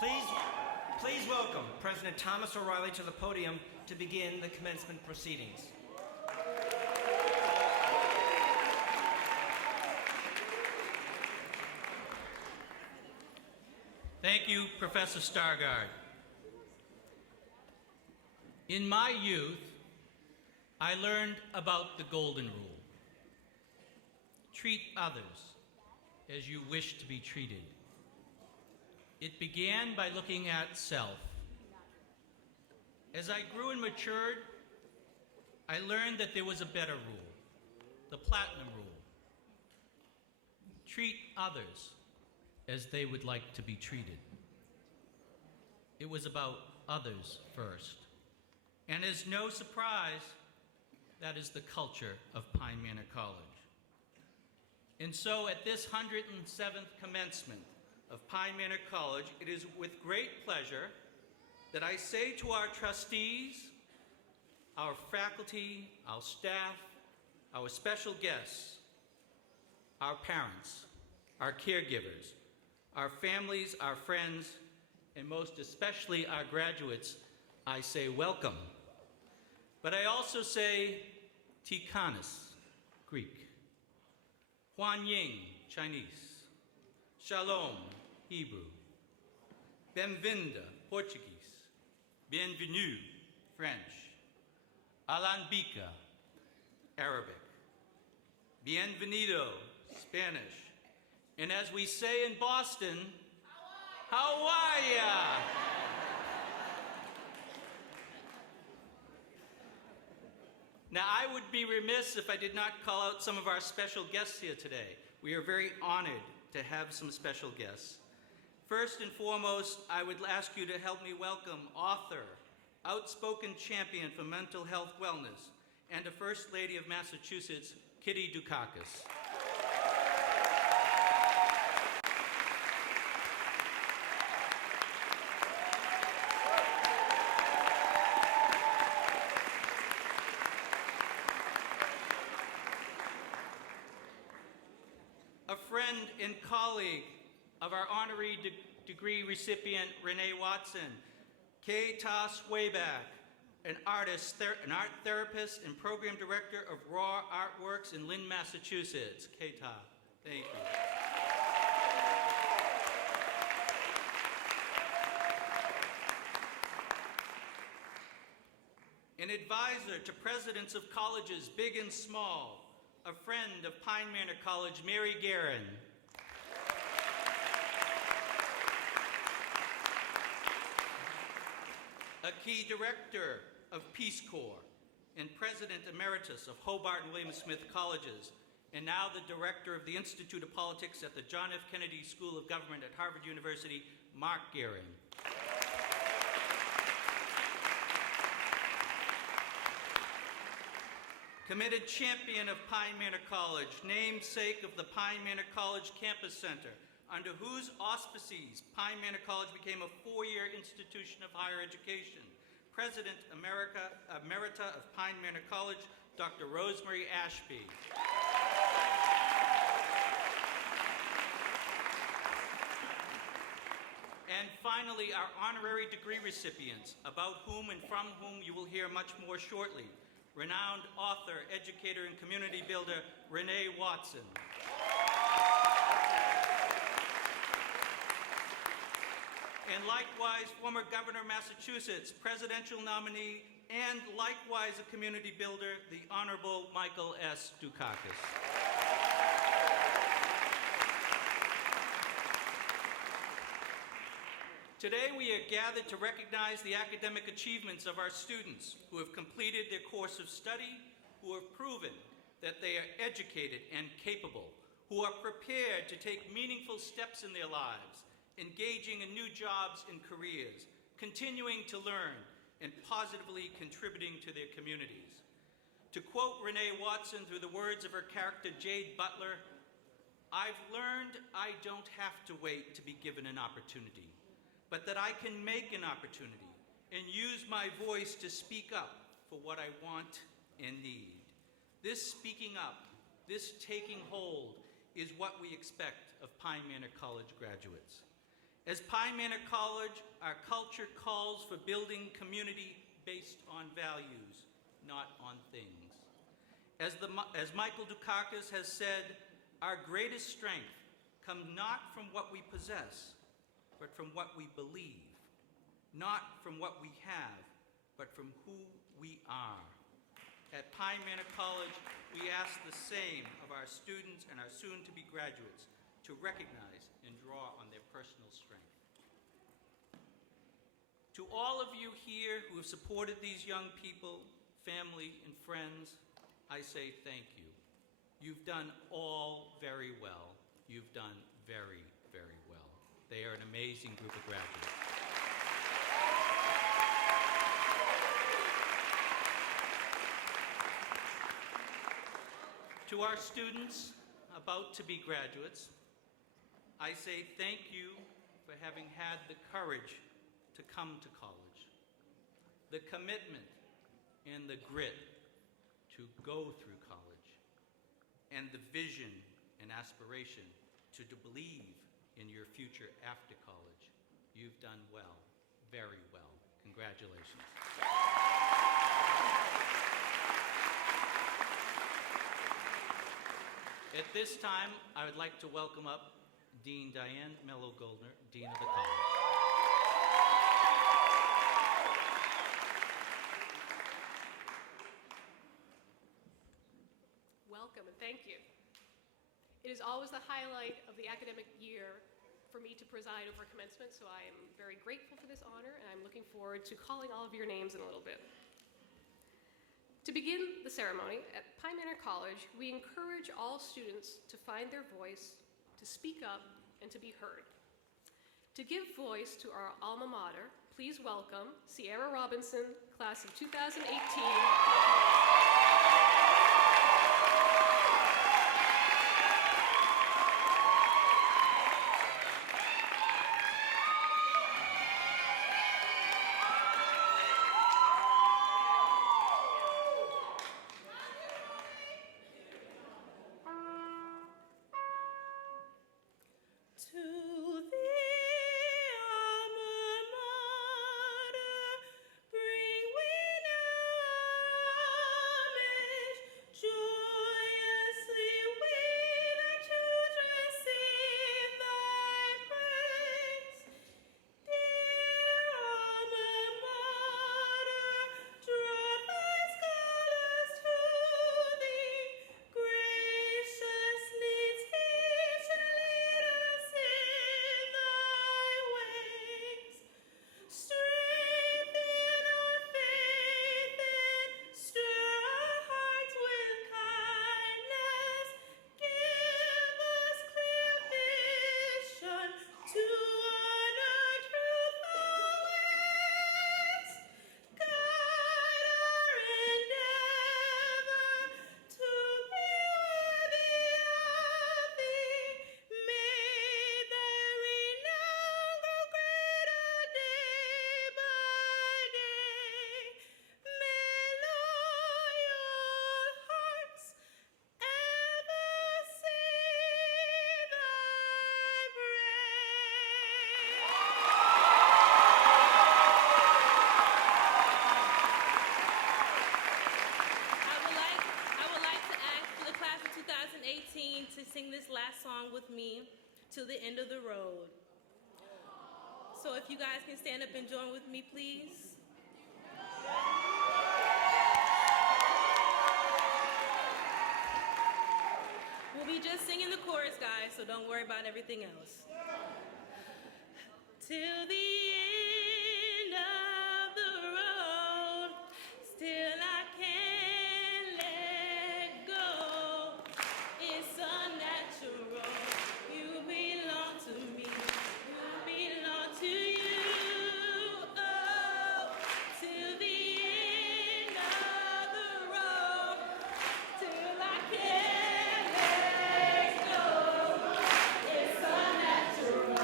Please welcome President Thomas O'Reilly to the podium to begin the commencement proceedings. Thank you, Professor Stargard. In my youth, I learned about the Golden Rule. Treat others as you wish to be treated. It began by looking at self. As I grew and matured, I learned that there was a better rule, the Platinum Rule. Treat others as they would like to be treated. It was about others first. And as no surprise, that is the culture of Pine Manor College. And so at this 107th commencement of Pine Manor College, it is with great pleasure that I say to our trustees, our faculty, our staff, our special guests, our parents, our caregivers, our families, our friends, and most especially our graduates, I say welcome. But I also say Tikanis, Greek, Huan Ying, Chinese, Shalom, Hebrew, Benvinda, Portuguese, Bienvenue, French, Alanbica, Arabic, Bienvenido, Spanish, and as we say in Boston, how are ya? Now, I would be remiss if I did not call out some of our special guests here today. We are very honored to have some special guests. First and foremost, I would ask you to help me welcome author, outspoken champion for mental health wellness, and the First Lady of Massachusetts, Kitty Dukakis. A friend and colleague of our honorary degree recipient, Renee Watson, Keita Swayback, an artist, an art therapist and program director of Raw Artworks in Lynn, Massachusetts. Keita, thank you. An advisor to presidents of colleges, big and small, a friend of Pine Manor College, Mary Guerin. A key director of Peace Corps and President Emeritus of Hobart and William Smith Colleges, and now the director of the Institute of Politics at the John F. Kennedy School of Government at Harvard University, Mark Guerin. Committed champion of Pine Manor College, namesake of the Pine Manor College Campus Center, under whose auspices Pine Manor College became a four-year institution of higher education. President Emerita of Pine Manor College, Dr. Rosemary Ashby. And finally, our honorary degree recipients, about whom and from whom you will hear much more shortly. Renowned author, educator, and community builder, Renee Watson. And likewise, former governor of Massachusetts, presidential nominee, and likewise a community builder, the Honorable Michael S. Dukakis. Today we are gathered to recognize the academic achievements of our students who have completed their course of study, who have proven that they are educated and capable, who are prepared to take meaningful steps in their lives, engaging in new jobs and careers, continuing to learn, and positively contributing to their communities. To quote Renee Watson through the words of her character Jade Butler, "I've learned I don't have to wait to be given an opportunity, but that I can make an opportunity and use my voice to speak up for what I want and need." This speaking up, this taking hold, is what we expect of Pine Manor College graduates. As Pine Manor College, our culture calls for building community based on values, not on things. As Michael Dukakis has said, our greatest strength comes not from what we possess, but from what we believe. Not from what we have, but from who we are. At Pine Manor College, we ask the same of our students and our soon-to-be graduates to recognize and draw on their personal strength. To all of you here who have supported these young people, family, and friends, I say thank you. You've done all very well. You've done very, very well. They are an amazing group of graduates. To our students about to be graduates, I say thank you for having had the courage to come to college, the commitment and the grit to go through college, and the vision and aspiration to believe in your future after college. You've done well, very well. Congratulations. At this time, I would like to welcome up Dean Diane Mello-Goldner, Dean of the College. Welcome and thank you. It is always the highlight of the academic year for me to preside over commencement, so I am very grateful for this honor, and I'm looking forward to calling all of your names in a little bit. To begin the ceremony, at Pine Manor College, we encourage all students to find their voice, to speak up, and to be heard. To give voice to our alma mater, please welcome Sierra Robinson, class of 2018. To the end of the road. So if you guys can stand up and join with me, please. We'll be just singing the chorus, guys, so don't worry about everything else. Till the end of the road, still I can't let go. It's unnatural. You belong to me. You belong to you. Oh, till the end of the road, till I can't let go. It's unnatural.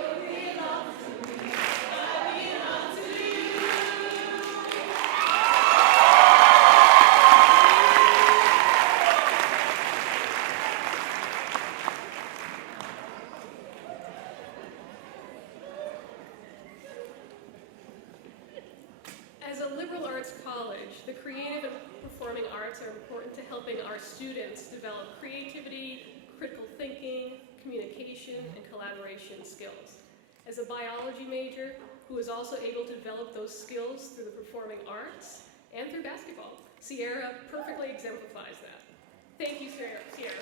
You belong to me. I belong to you. college, the creative and performing arts are important to helping our students develop creativity, critical thinking, communication, and collaboration skills. As a biology major who is also able to develop those skills through the performing arts and through basketball, Sierra perfectly exemplifies that. Thank you, Sierra. For that.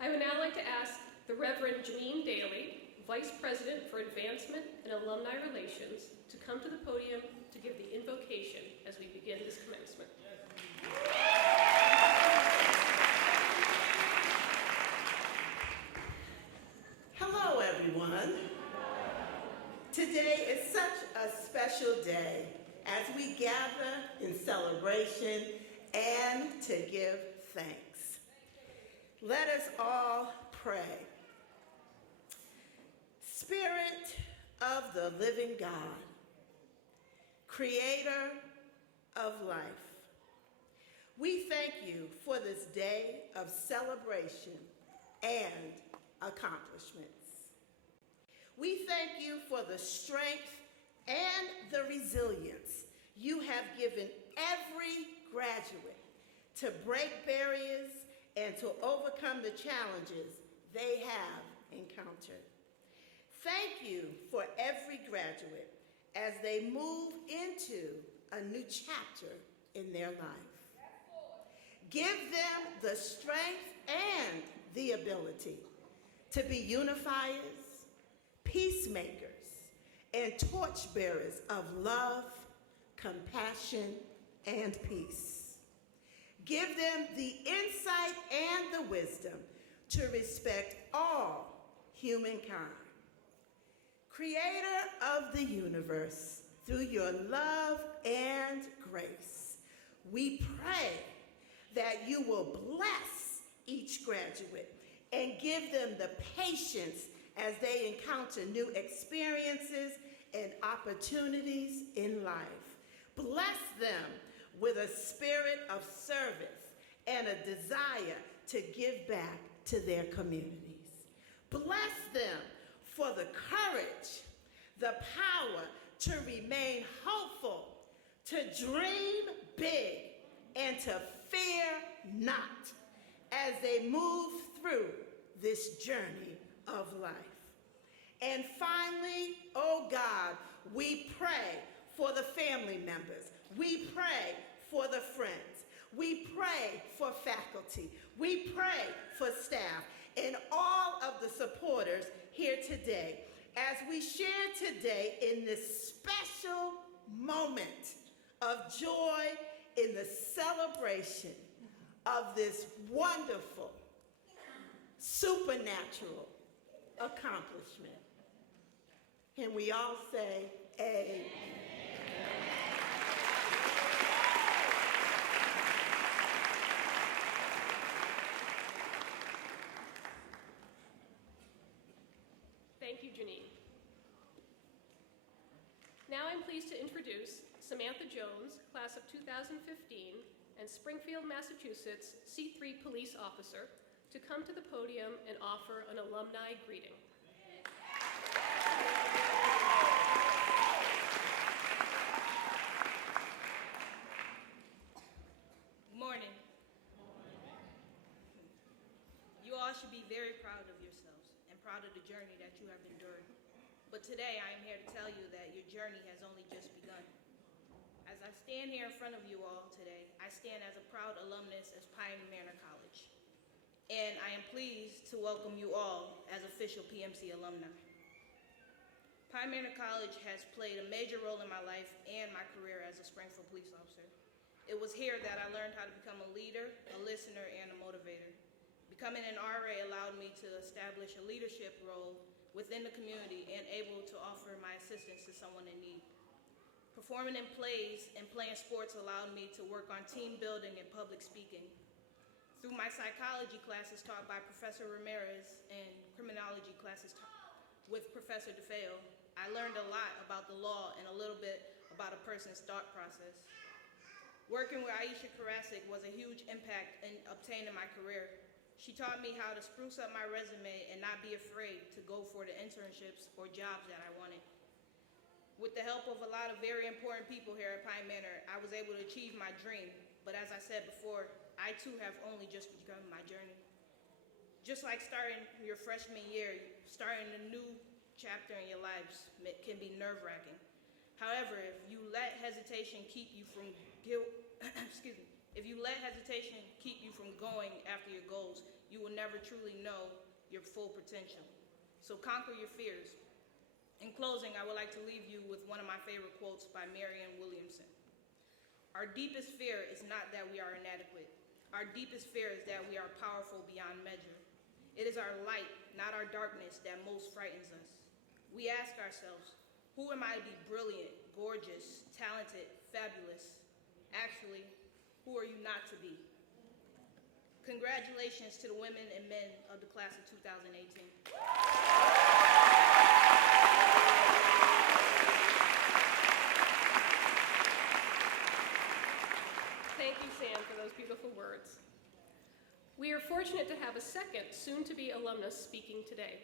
I would now like to ask the Reverend Janine Daly, Vice President for Advancement and Alumni Relations, to come to the podium to give the invocation as we begin this commencement. Hello, everyone. Today is such a special day as we gather in celebration and to give thanks. Let us all pray. Spirit of the living God, Creator of life, we thank you for this day of celebration and accomplishments. We thank you for the strength and the resilience you have given every graduate to break barriers and to overcome the challenges they have encountered. Thank you for every graduate as they move into a new chapter in their life. Give them the strength and the ability to be unifiers, peacemakers, and torchbearers of love, compassion, and peace. Give them the insight and the wisdom to respect all humankind. Creator of the universe, through your love and grace, we pray that you will bless each graduate and give them the patience as they encounter new experiences and opportunities in life. Bless them with a spirit of service and a desire to give back to their communities. Bless them for the courage, the power to remain hopeful, to dream big, and to fear not as they move through this journey of life. And finally, oh God, we pray for the family members. We pray for the friends. We pray for faculty. We pray for staff and all of the supporters here today as we share today in this special moment of joy in the celebration of this wonderful, supernatural accomplishment. Can we all say amen? Thank you, Janine. Now I'm pleased to introduce Samantha Jones, class of 2015, and Springfield, Massachusetts, C3 police officer, to come to the podium and offer an alumni greeting. Good morning. You all should be very proud of yourselves and proud of the journey that you have endured. But today I am here to tell you that your journey has only just begun. As I stand here in front of you all today, I stand as a proud alumnus of Pioneer Manor College. And I am pleased to welcome you all as official PMC alumni. Pioneer Manor College has played a major role in my life and my career as a Springfield police officer. It was here that I learned how to become a leader, a listener, and a motivator. Becoming an RA allowed me to establish a leadership role within the community and able to offer my assistance to someone in need. Performing in plays and playing sports allowed me to work on team building and public speaking. Through my psychology classes taught by Professor Ramirez and criminology classes with Professor DeFeo, I learned a lot about the law and a little bit about a person's thought process. Working with Aisha Karasik was a huge impact in obtaining my career. She taught me how to spruce up my resume and not be afraid to go for the internships or jobs that I wanted. With the help of a lot of very important people here at Pine Manor, I was able to achieve my dream. But as I said before, I too have only just begun my journey. Just like starting your freshman year, starting a new chapter in your lives can be nerve-wracking. However, if you let hesitation keep you from if you let hesitation keep you from going after your goals, you will never truly know your full potential. So conquer your fears. In closing, I would like to leave you with one of my favorite quotes by Marianne Williamson. Our deepest fear is not that we are inadequate. Our deepest fear is that we are powerful beyond measure. It is our light, not our darkness, that most frightens us. We ask ourselves, who am I to be brilliant, gorgeous, talented, fabulous? Actually, who are you not to be? Congratulations to the women and men of the class of 2018. Thank you, Sam, for those beautiful words. We are fortunate to have a second soon-to-be alumnus speaking today.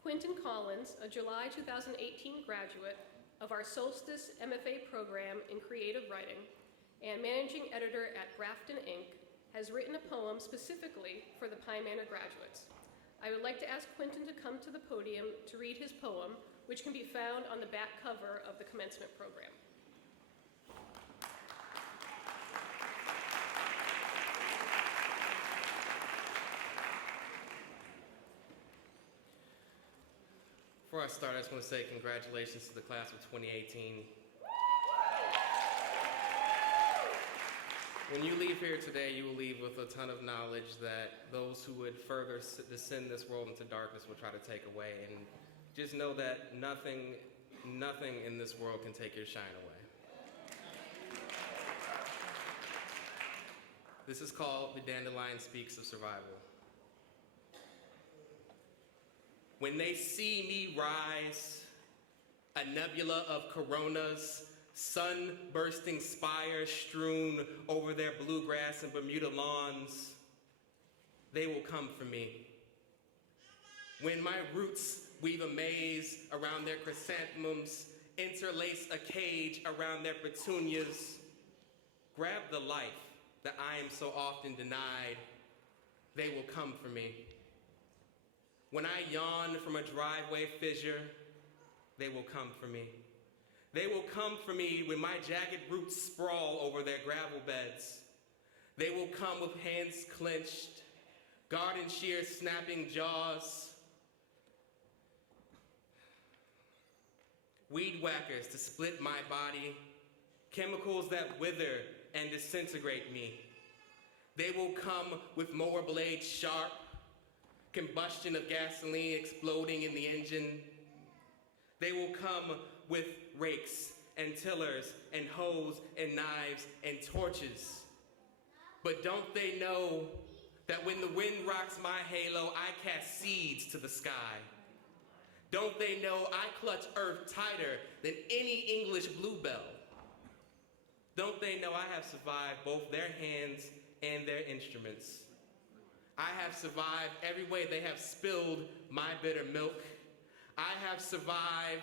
Quentin Collins, a July 2018 graduate of our Solstice MFA program in creative writing and managing editor at Grafton Inc., has written a poem specifically for the Pine Manor graduates. I would like to ask Quentin to come to the podium to read his poem, which can be found on the back cover of the commencement program. Before I start, I just want to say congratulations to the class of 2018. When you leave here today, you will leave with a ton of knowledge that those who would further descend this world into darkness will try to take away. And just know that nothing in this world can take your shine away. This is called The Dandelion Speaks of Survival. When they see me rise, a nebula of coronas, sun-bursting spires strewn over their bluegrass and Bermuda lawns, they will come for me. When my roots weave a maze around their chrysanthemums, interlace a cage around their petunias, grab the life that I am so often denied, they will come for me. When I yawn from a driveway fissure, they will come for me. They will come for me when my jagged roots sprawl over their gravel beds. They will come with hands clenched, garden shears snapping jaws, weed whackers to split my body, chemicals that wither and disintegrate me. They will come with mower blades sharp, combustion of gasoline exploding in the engine. They will come with rakes and tillers and hoes and knives and torches. But don't they know that when the wind rocks my halo, I cast seeds to the sky? Don't they know I clutch earth tighter than any English bluebell? Don't they know I have survived both their hands and their instruments? I have survived every way they have spilled my bitter milk. I have survived,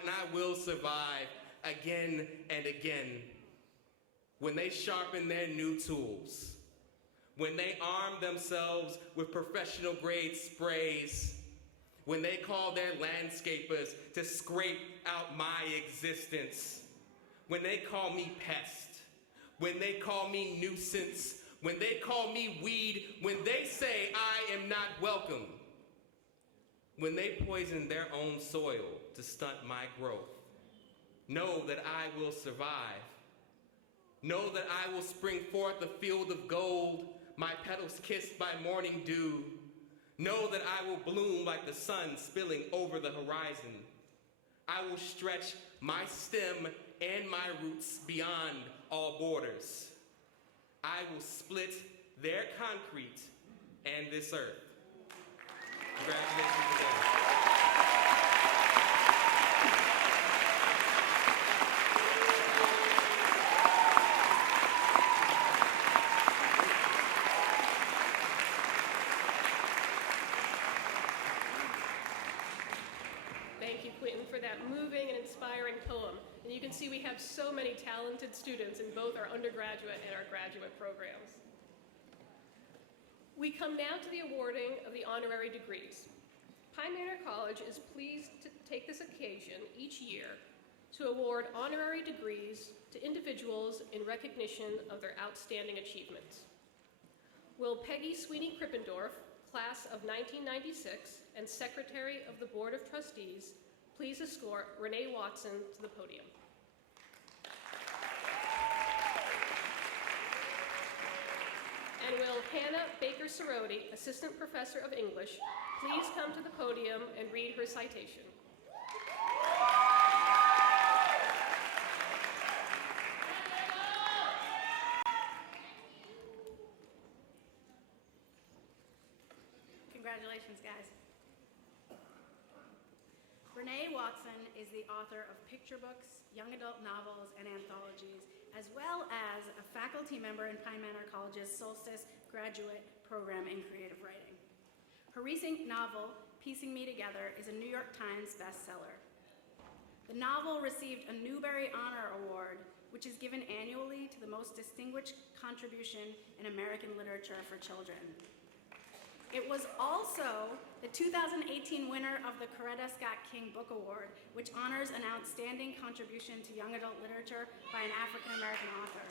and I will survive again and again. When they sharpen their new tools, when they arm themselves with professional grade sprays, when they call their landscapers to scrape out my existence, when they call me pest, when they call me nuisance, when they call me weed, when they say I am not welcome, when they poison their own soil to stunt my growth, know that I will survive. Know that I will spring forth a field of gold, my petals kissed by morning dew. Know that I will bloom like the sun spilling over the horizon. I will stretch my stem and my roots beyond all borders. I will split their concrete and this earth. Congratulations again. And you can see we have so many talented students in both our undergraduate and our graduate programs. We come now to the awarding of the honorary degrees. Pine Manor College is pleased to take this occasion each year to award honorary degrees to individuals in recognition of their outstanding achievements. Will Peggy Sweeney Krippendorf, class of 1996 and Secretary of the Board of Trustees, please escort Renee Watson to the podium. And will Hannah Baker Soroti, Assistant Professor of English, please come to the podium and read her citation. Congratulations, guys. Renee Watson is the author of picture books, young adult novels, and anthologies, as well as a faculty member in Pine Manor College's Solstice Graduate Program in Creative Writing. Her recent novel, Piecing Me Together, is a New York Times bestseller. The novel received a Newbery Honor Award, which is given annually to the most distinguished contribution in American literature for children. It was also the 2018 winner of the Coretta Scott King Book Award, which honors an outstanding contribution to young adult literature by an African-American author.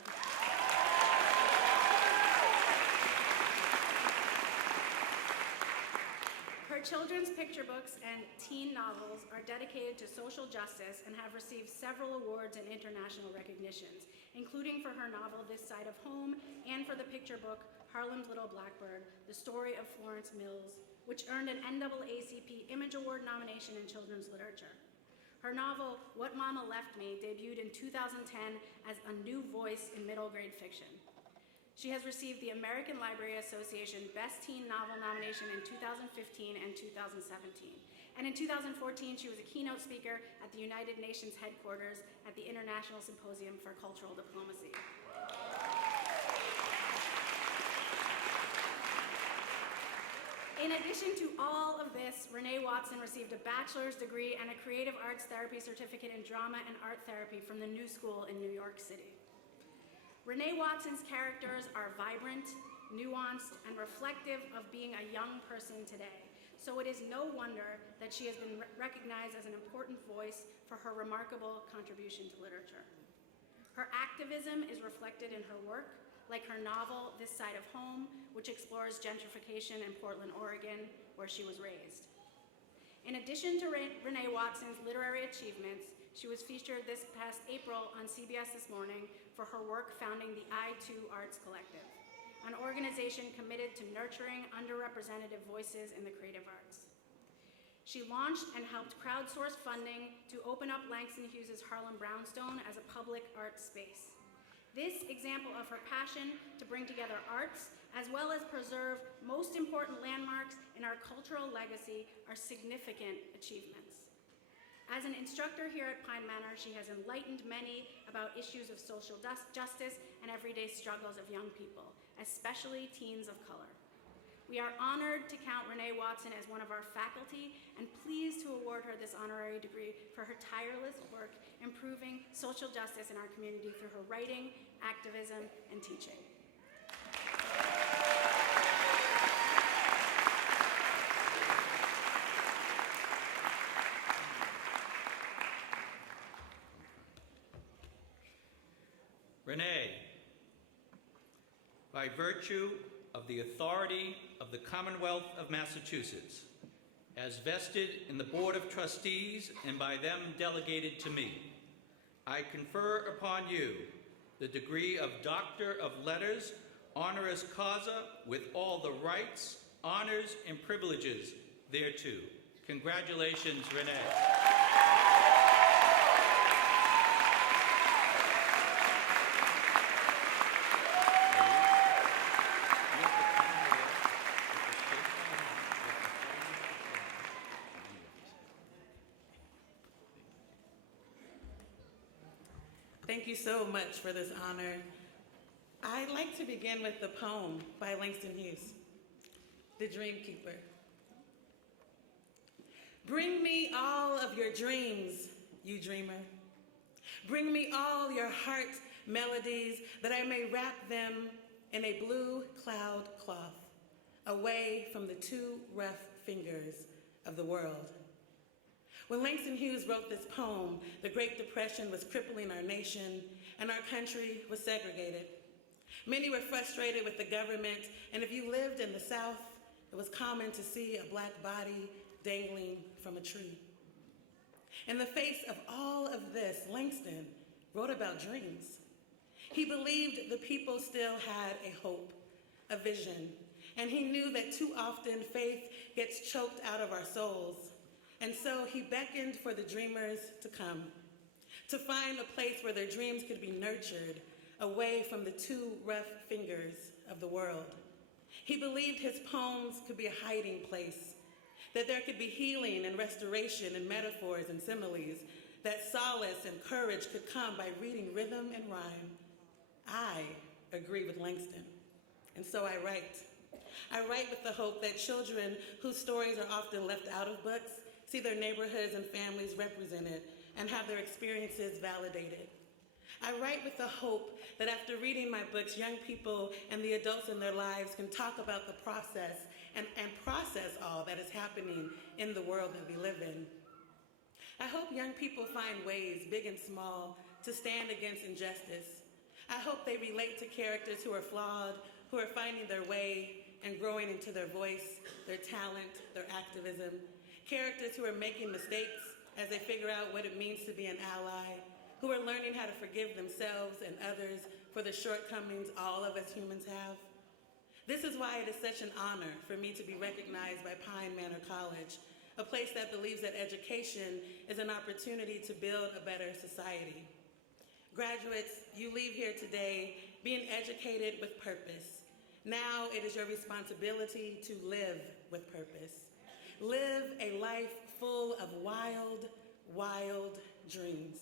Her children's picture books and teen novels are dedicated to social justice and have received several awards and international recognitions, including for her novel This Side of Home and for the picture book Harlem's Little Blackbird, The Story of Florence Mills, which earned an NAACP Image Award nomination in children's literature. Her novel, What Mama Left Me, debuted in 2010 as a new voice in middle grade fiction. She has received the American Library Association Best Teen Novel nomination in 2015 and 2017. And in 2014, she was a keynote speaker at the United Nations headquarters at the International Symposium for Cultural Diplomacy. In addition to all of this, Renee Watson received a bachelor's degree and a creative arts therapy certificate in drama and art therapy from the New School in New York City. Renee Watson's characters are vibrant, nuanced, and reflective of being a young person today. So it is no wonder that she has been recognized as an important voice for her remarkable contribution to literature. Her activism is reflected in her work, like her novel, This Side of Home, which explores gentrification in Portland, Oregon, where she was raised. In addition to Renee Watson's literary achievements, she was featured this past April on CBS This Morning for her work founding the I2 Arts Collective, an organization committed to nurturing underrepresented voices in the creative arts. She launched and helped crowdsource funding to open up Langston Hughes' Harlem Brownstone as a public art space. This example of her passion to bring together arts, as well as preserve most important landmarks in our cultural legacy, are significant achievements. As an instructor here at Pine Manor, she has enlightened many about issues of social justice and everyday struggles of young people, especially teens of color. We are honored to count Renee Watson as one of our faculty and pleased to award her this honorary degree for her tireless work improving social justice in our community through her writing, activism, and teaching. Renee, by virtue of the authority of the Commonwealth of Massachusetts, as vested in the Board of Trustees and by them delegated to me, I confer upon you the degree of Doctor of Letters, honoris causa, with all the rights, honors, and privileges thereto. Congratulations, Renee. Thank you so much for this honor. I'd like to begin with the poem by Langston Hughes, The Dream Keeper. Bring me all of your dreams, you dreamer. Bring me all your heart melodies, that I may wrap them in a blue cloud cloth, away from the too rough fingers of the world. When Langston Hughes wrote this poem, the Great Depression was crippling our nation, and our country was segregated. Many were frustrated with the government, and if you lived in the South, it was common to see a black body dangling from a tree. In the face of all of this, Langston wrote about dreams. He believed the people still had a hope, a vision, and he knew that too often faith gets choked out of our souls. And so he beckoned for the dreamers to come, to find a place where their dreams could be nurtured, away from the too rough fingers of the world. He believed his poems could be a hiding place, that there could be healing and restoration and metaphors and similes, that solace and courage could come by reading rhythm and rhyme. I agree with Langston, and so I write. I write with the hope that children whose stories are often left out of books see their neighborhoods and families represented and have their experiences validated. I write with the hope that after reading my books, young people and the adults in their lives can talk about the process and process all that is happening in the world that we live in. I hope young people find ways, big and small, to stand against injustice. I hope they relate to characters who are flawed, who are finding their way and growing into their voice, their talent, their activism. Characters who are making mistakes as they figure out what it means to be an ally, who are learning how to forgive themselves and others for the shortcomings all of us humans have. This is why it is such an honor for me to be recognized by Pine Manor College, a place that believes that education is an opportunity to build a better society. Graduates, you leave here today being educated with purpose. Now it is your responsibility to live with purpose. Live a life full of wild, wild dreams.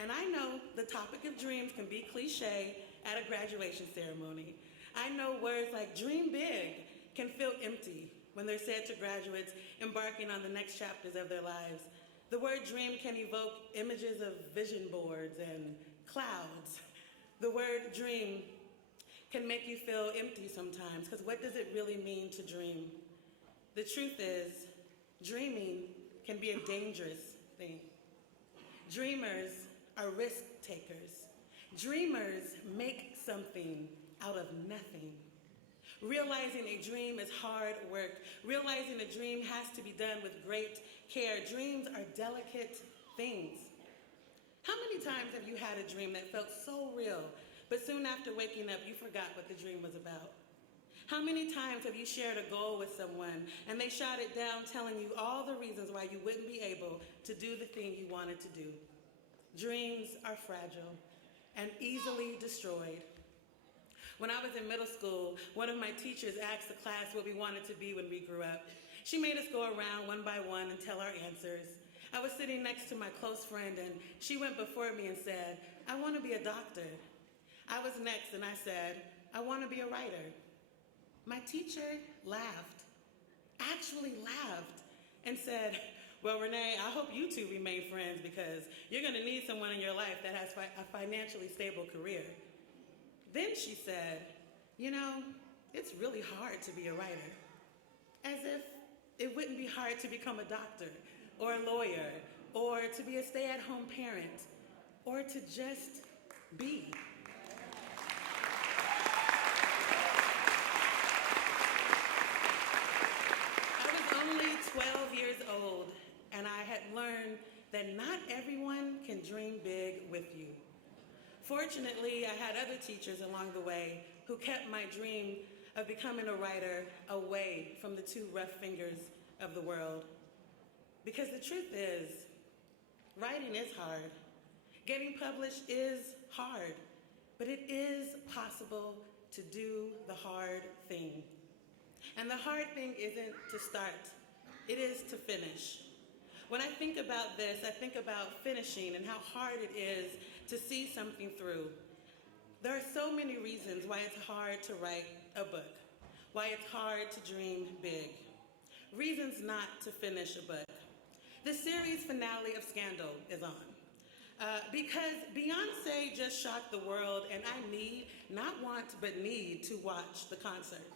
And I know the topic of dreams can be cliche at a graduation ceremony. I know words like dream big can feel empty when they're said to graduates embarking on the next chapters of their lives. The word dream can evoke images of vision boards and clouds. The word dream can make you feel empty sometimes, because what does it really mean to dream? The truth is, dreaming can be a dangerous thing. Dreamers are risk takers. Dreamers make something out of nothing. Realizing a dream is hard work. Realizing a dream has to be done with great care. Dreams are delicate things. How many times have you had a dream that felt so real, but soon after waking up, you forgot what the dream was about? How many times have you shared a goal with someone and they shot it down telling you all the reasons why you wouldn't be able to do the thing you wanted to do? Dreams are fragile and easily destroyed. When I was in middle school, one of my teachers asked the class what we wanted to be when we grew up. She made us go around one by one and tell our answers. I was sitting next to my close friend and she went before me and said, "I want to be a doctor." I was next and I said, "I want to be a writer." My teacher laughed, actually laughed, and said, "Well, Renee, I hope you two remain friends because you're going to need someone in your life that has a financially stable career." Then she said, "You know, it's really hard to be a writer." As if it wouldn't be hard to become a doctor or a lawyer or to be a stay-at-home parent or to just be. I was only 12 years old, and I had learned that not everyone can dream big with you. Fortunately, I had other teachers along the way who kept my dream of becoming a writer away from the too rough fingers of the world. Because the truth is, writing is hard. Getting published is hard, but it is possible to do the hard thing. And the hard thing isn't to start, it is to finish. When I think about this, I think about finishing and how hard it is to see something through. There are so many reasons why it's hard to write a book, why it's hard to dream big. Reasons not to finish a book. The series finale of Scandal is on. Because Beyonce just shocked the world, and I need, not want, but need to watch the concert.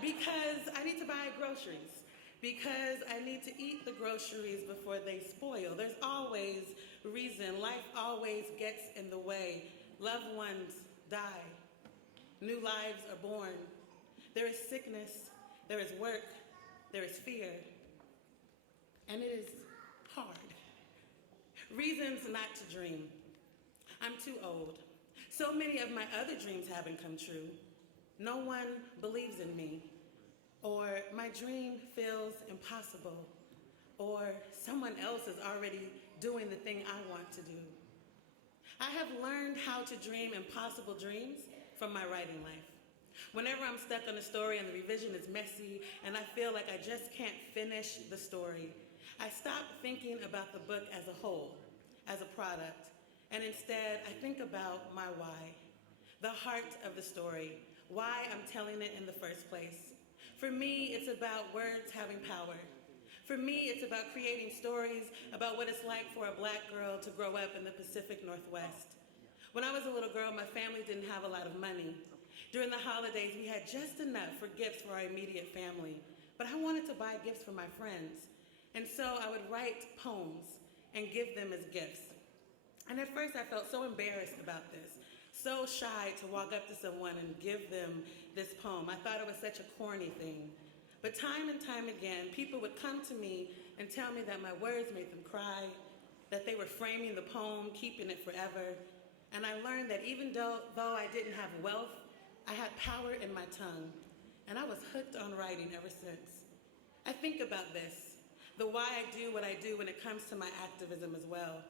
Because I need to buy groceries. Because I need to eat the groceries before they spoil. There's always reason. Life always gets in the way. Loved ones die. New lives are born. There is sickness. There is work. There is fear. And it is hard. Reasons not to dream. I'm too old. So many of my other dreams haven't come true. No one believes in me. Or my dream feels impossible. Or someone else is already doing the thing I want to do. I have learned how to dream impossible dreams from my writing life. Whenever I'm stuck on a story and the revision is messy and I feel like I just can't finish the story, I stop thinking about the book as a whole, as a product, and instead I think about my why, the heart of the story, why I'm telling it in the first place. For me, it's about words having power. For me, it's about creating stories about what it's like for a Black girl to grow up in the Pacific Northwest. When I was a little girl, my family didn't have a lot of money. During the holidays, we had just enough for gifts for our immediate family, but I wanted to buy gifts for my friends. And so I would write poems and give them as gifts. And at first I felt so embarrassed about this, so shy to walk up to someone and give them this poem. I thought it was such a corny thing. But time and time again, people would come to me and tell me that my words made them cry, that they were framing the poem, keeping it forever. And I learned that even though I didn't have wealth, I had power in my tongue. And I was hooked on writing ever since. I think about this, the why I do what I do when it comes to my activism as well.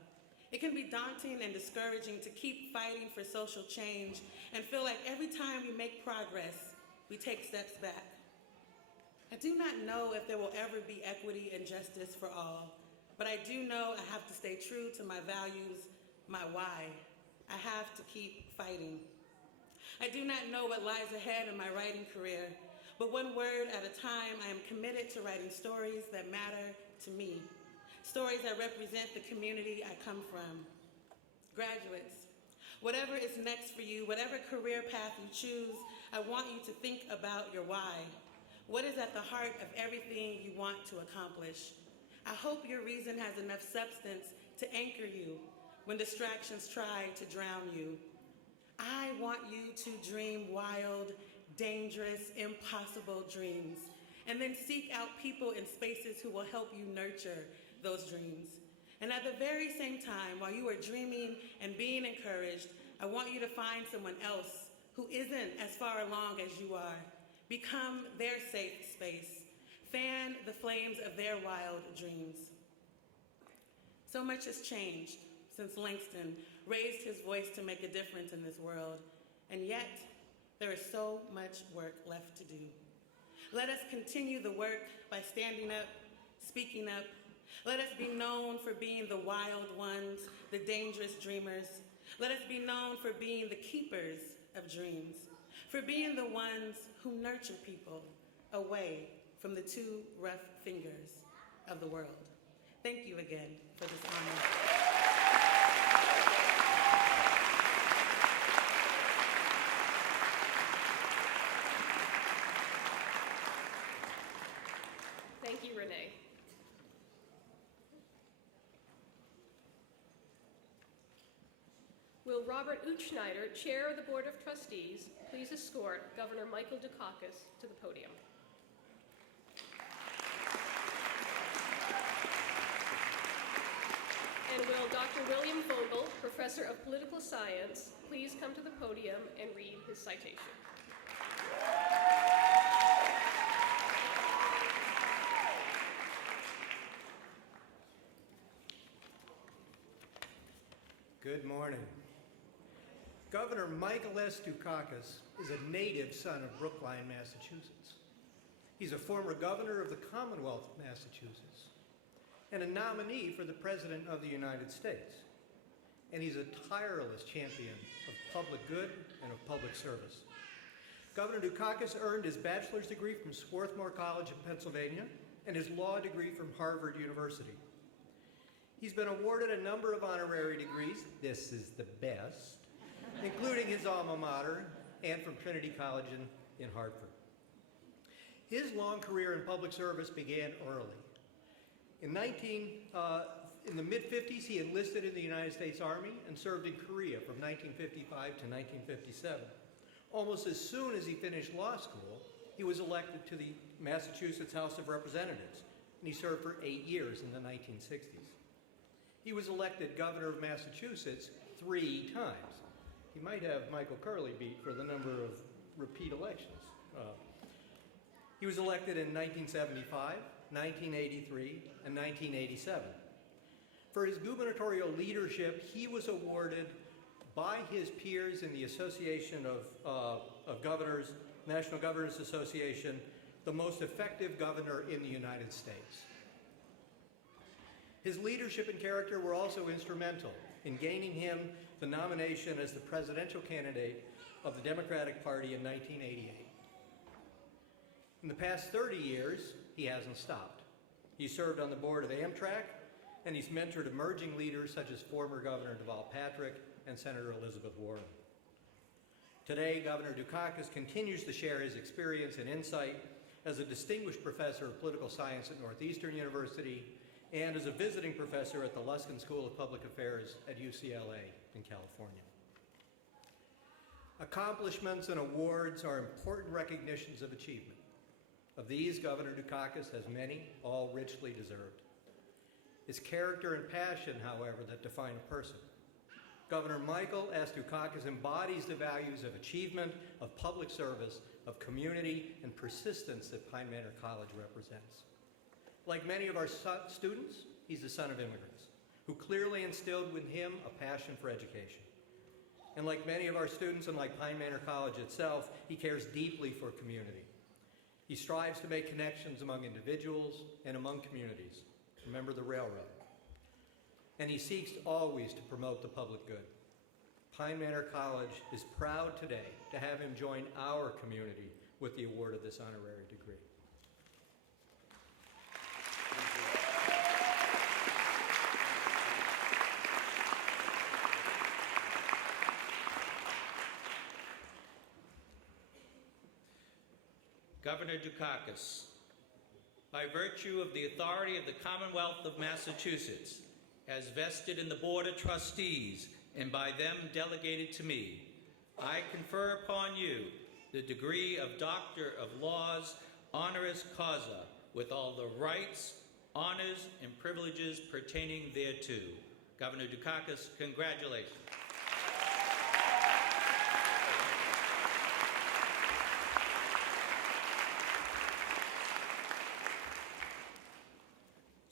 It can be daunting and discouraging to keep fighting for social change and feel like every time we make progress, we take steps back. I do not know if there will ever be equity and justice for all, but I do know I have to stay true to my values, my why. I have to keep fighting. I do not know what lies ahead in my writing career, but one word at a time, I am committed to writing stories that matter to me, stories that represent the community I come from. Graduates, whatever is next for you, whatever career path you choose, I want you to think about your why. What is at the heart of everything you want to accomplish? I hope your reason has enough substance to anchor you when distractions try to drown you. I want you to dream wild, dangerous, impossible dreams, and then seek out people and spaces who will help you nurture those dreams. And at the very same time, while you are dreaming and being encouraged, I want you to find someone else who isn't as far along as you are. Become their safe space. Fan the flames of their wild dreams. So much has changed since Langston raised his voice to make a difference in this world, and yet there is so much work left to do. Let us continue the work by standing up, speaking up. Let us be known for being the wild ones, the dangerous dreamers. Let us be known for being the keepers of dreams, for being the ones who nurture people away from the too rough fingers of the world. Thank you again for this honor. Thank you, Renee. Will Robert Utschneider, Chair of the Board of Trustees, please escort Governor Michael Dukakis to the podium. And will Dr. William Vogel, Professor of Political Science, please come to the podium and read his citation. Good morning. Governor Michael S. Dukakis is a native son of Brookline, Massachusetts. He's a former governor of the Commonwealth of Massachusetts and a nominee for the President of the United States. And he's a tireless champion of public good and of public service. Governor Dukakis earned his bachelor's degree from Swarthmore College in Pennsylvania and his law degree from Harvard University. He's been awarded a number of honorary degrees. This is the best, including his alma mater and from Trinity College in Hartford. His long career in public service began early. In the mid-50s, he enlisted in the United States Army and served in Korea from 1955 to 1957. Almost as soon as he finished law school, he was elected to the Massachusetts House of Representatives, and he served for 8 years in the 1960s. He was elected governor of Massachusetts 3 times. He might have Michael Curley beat for the number of repeat elections. He was elected in 1975, 1983, and 1987. For his gubernatorial leadership, he was awarded by his peers in the Association of Governors, National Governors Association, the most effective governor in the United States. His leadership and character were also instrumental in gaining him the nomination as the presidential candidate of the Democratic Party in 1988. In the past 30 years, he hasn't stopped. He served on the board of Amtrak, and he's mentored emerging leaders such as former Governor Deval Patrick and Senator Elizabeth Warren. Today, Governor Dukakis continues to share his experience and insight as a distinguished professor of political science at Northeastern University and as a visiting professor at the Luskin School of Public Affairs at UCLA in California. Accomplishments and awards are important recognitions of achievement. Of these, Governor Dukakis has many, all richly deserved. It's character and passion, however, that define a person. Governor Michael S. Dukakis embodies the values of achievement, of public service, of community, and persistence that Pine Manor College represents. Like many of our students, he's the son of immigrants, who clearly instilled in him a passion for education. And like many of our students, and like Pine Manor College itself, he cares deeply for community. He strives to make connections among individuals and among communities. Remember the railroad. And he seeks always to promote the public good. Pine Manor College is proud today to have him join our community with the award of this honorary degree. Governor Dukakis, by virtue of the authority of the Commonwealth of Massachusetts, as vested in the Board of Trustees and by them delegated to me, I confer upon you the degree of Doctor of Laws honoris causa with all the rights, honors, and privileges pertaining thereto. Governor Dukakis, congratulations.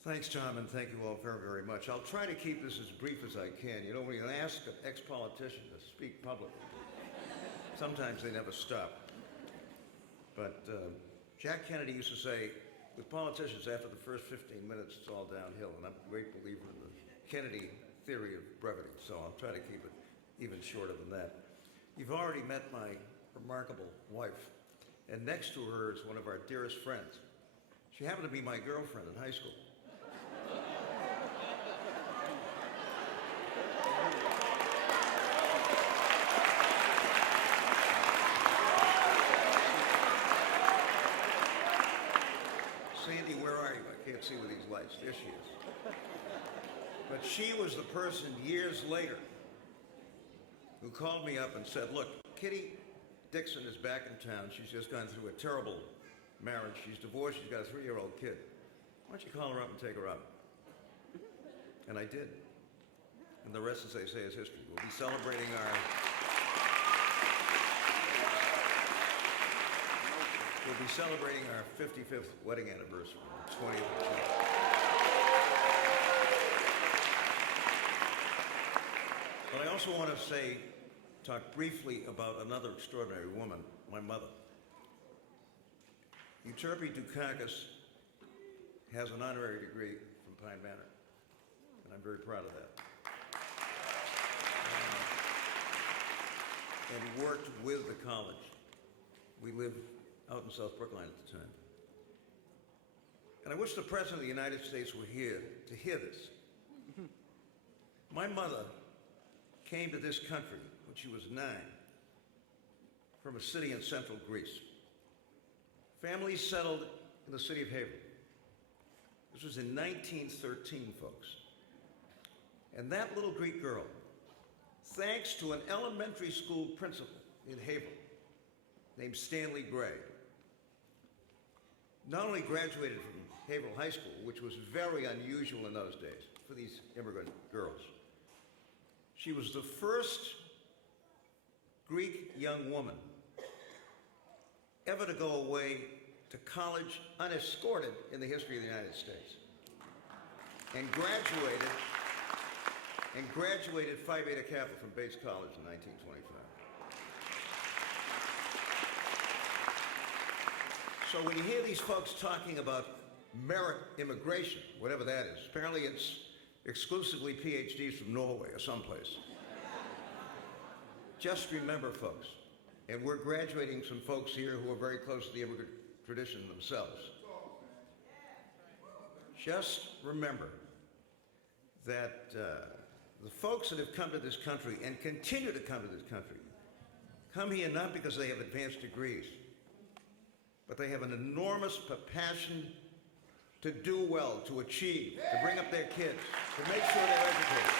Thanks, Tom, and thank you all very, very much. I'll try to keep this as brief as I can. You know, when you ask an ex-politician to speak publicly, sometimes they never stop. But Jack Kennedy used to say, with politicians, after the first 15 minutes, it's all downhill. And I'm a great believer in the Kennedy theory of brevity, so I'll try to keep it even shorter than that. You've already met my remarkable wife, and next to her is one of our dearest friends. She happened to be my girlfriend in high school. Sandy, where are you? I can't see with these lights. There she is. But she was the person years later who called me up and said, look, Kitty Dixon is back in town. She's just gone through a terrible marriage. She's divorced. She's got a 3-year-old kid. Why don't you call her up and take her out? And I did. And the rest, as they say, is history. We'll be celebrating our 55th wedding anniversary, 20th. But I also want to talk briefly about another extraordinary woman, my mother. Euterpe Dukakis has an honorary degree from Pine Manor, and I'm very proud of that. And worked with the college. We lived out in South Brookline at the time. And I wish the President of the United States were here to hear this. My mother came to this country when she was 9 from a city in central Greece. Families settled in the city of Havel. This was in 1913, folks. And that little Greek girl, thanks to an elementary school principal in Havel named Stanley Gray, not only graduated from Havel High School, which was very unusual in those days for these immigrant girls, she was the first Greek young woman ever to go away to college unescorted in the history of the United States, and graduated Phi Beta Kappa from Bates College in 1925. So when you hear these folks talking about merit immigration, whatever that is, apparently it's exclusively PhDs from Norway or someplace. Just remember, folks, and we're graduating some folks here who are very close to the immigrant tradition themselves. Just remember that the folks that have come to this country and continue to come to this country come here not because they have advanced degrees, but they have an enormous passion to do well, to achieve, to bring up their kids, to make sure they're educated.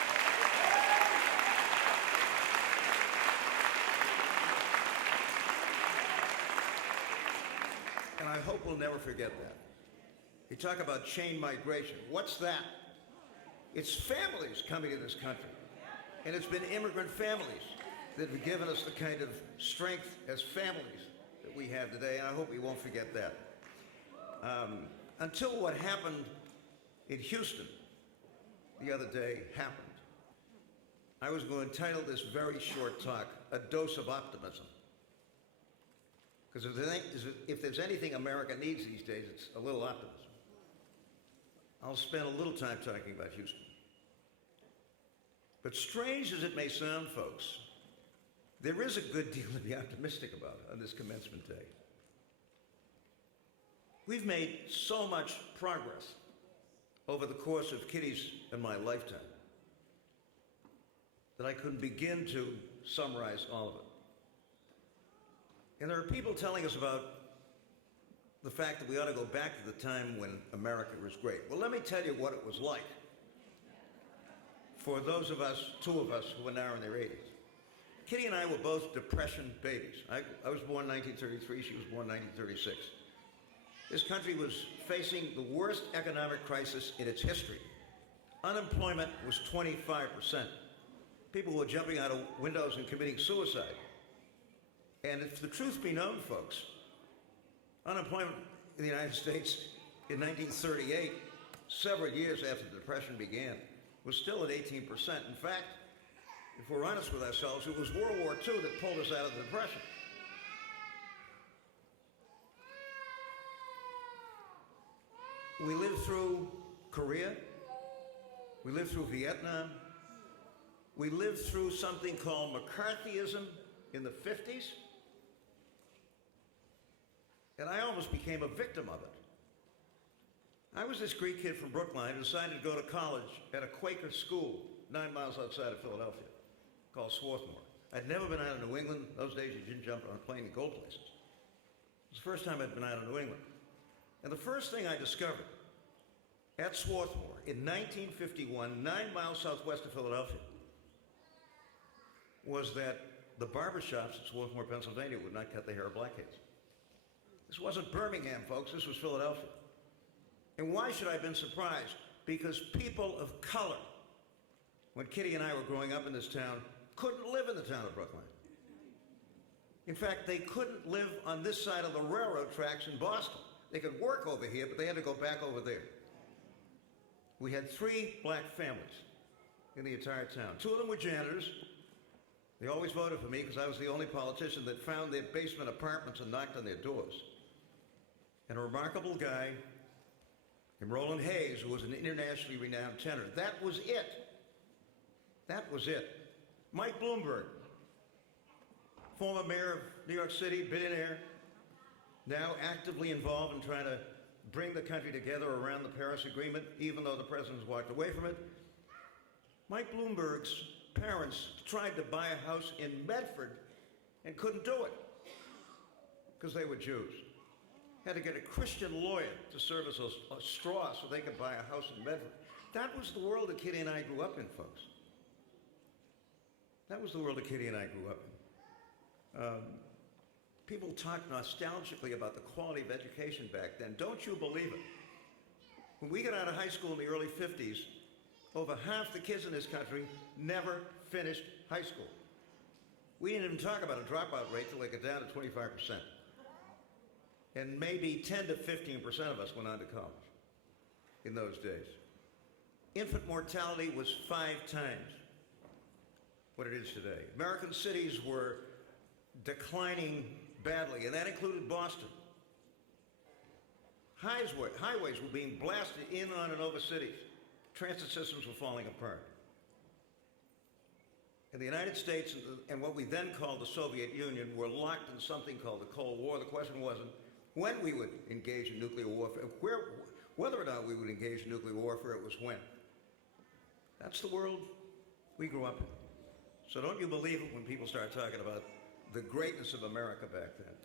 And I hope we'll never forget that. You talk about chain migration. What's that? It's families coming to this country. And it's been immigrant families that have given us the kind of strength as families that we have today, and I hope we won't forget that. Until what happened in Houston the other day happened, I was going to title this very short talk, A Dose of Optimism. Because if there's anything America needs these days, it's a little optimism. I'll spend a little time talking about Houston. But strange as it may sound, folks, there is a good deal to be optimistic about on this commencement day. We've made so much progress over the course of Kitty's and my lifetime that I couldn't begin to summarize all of it. And there are people telling us about the fact that we ought to go back to the time when America was great. Well, let me tell you what it was like for those of us, two of us, who are now in their 80s. Kitty and I were both Depression babies. I was born in 1933, she was born in 1936. This country was facing the worst economic crisis in its history. Unemployment was 25%. People were jumping out of windows and committing suicide. And if the truth be known, folks, unemployment in the United States in 1938, several years after the Depression began, was still at 18%. In fact, if we're honest with ourselves, it was World War II that pulled us out of the Depression. We lived through Korea. We lived through Vietnam. We lived through something called McCarthyism in the 50s. And I almost became a victim of it. I was this Greek kid from Brookline who decided to go to college at a Quaker school 9 miles outside of Philadelphia called Swarthmore. I'd never been out of New England. Those days you didn't jump on a plane to go places. It was the first time I'd been out of New England. And the first thing I discovered at Swarthmore in 1951, 9 miles southwest of Philadelphia, was that the barbershops at Swarthmore, Pennsylvania would not cut the hair of black kids. This wasn't Birmingham, folks, this was Philadelphia. And why should I have been surprised? Because people of color, when Kitty and I were growing up in this town, couldn't live in the town of Brookline. In fact, they couldn't live on this side of the railroad tracks in Boston. They could work over here, but they had to go back over there. We had 3 black families in the entire town. 2 of them were janitors. They always voted for me because I was the only politician that found their basement apartments and knocked on their doors. And a remarkable guy named Roland Hayes, who was an internationally renowned tenor. That was it. That was it. Mike Bloomberg, former mayor of New York City, billionaire, now actively involved in trying to bring the country together around the Paris Agreement, even though the president's walked away from it. Mike Bloomberg's parents tried to buy a house in Medford and couldn't do it because they were Jews. Had to get a Christian lawyer to serve as a straw so they could buy a house in Medford. That was the world that Kitty and I grew up in, folks. That was the world that Kitty and I grew up in. People talk nostalgically about the quality of education back then. Don't you believe it? When we got out of high school in the early 50s, over half the kids in this country never finished high school. We didn't even talk about a dropout rate till they got down to 25%. And maybe 10 to 15% of us went on to college in those days. Infant mortality was 5 times what it is today. American cities were declining badly, and that included Boston. Highways were being blasted in, on, and over cities. Transit systems were falling apart. And the United States and what we then called the Soviet Union were locked in something called the Cold War. The question wasn't when we would engage in nuclear warfare, whether or not we would engage in nuclear warfare, it was when. That's the world we grew up in. So don't you believe it when people start talking about the greatness of America back then.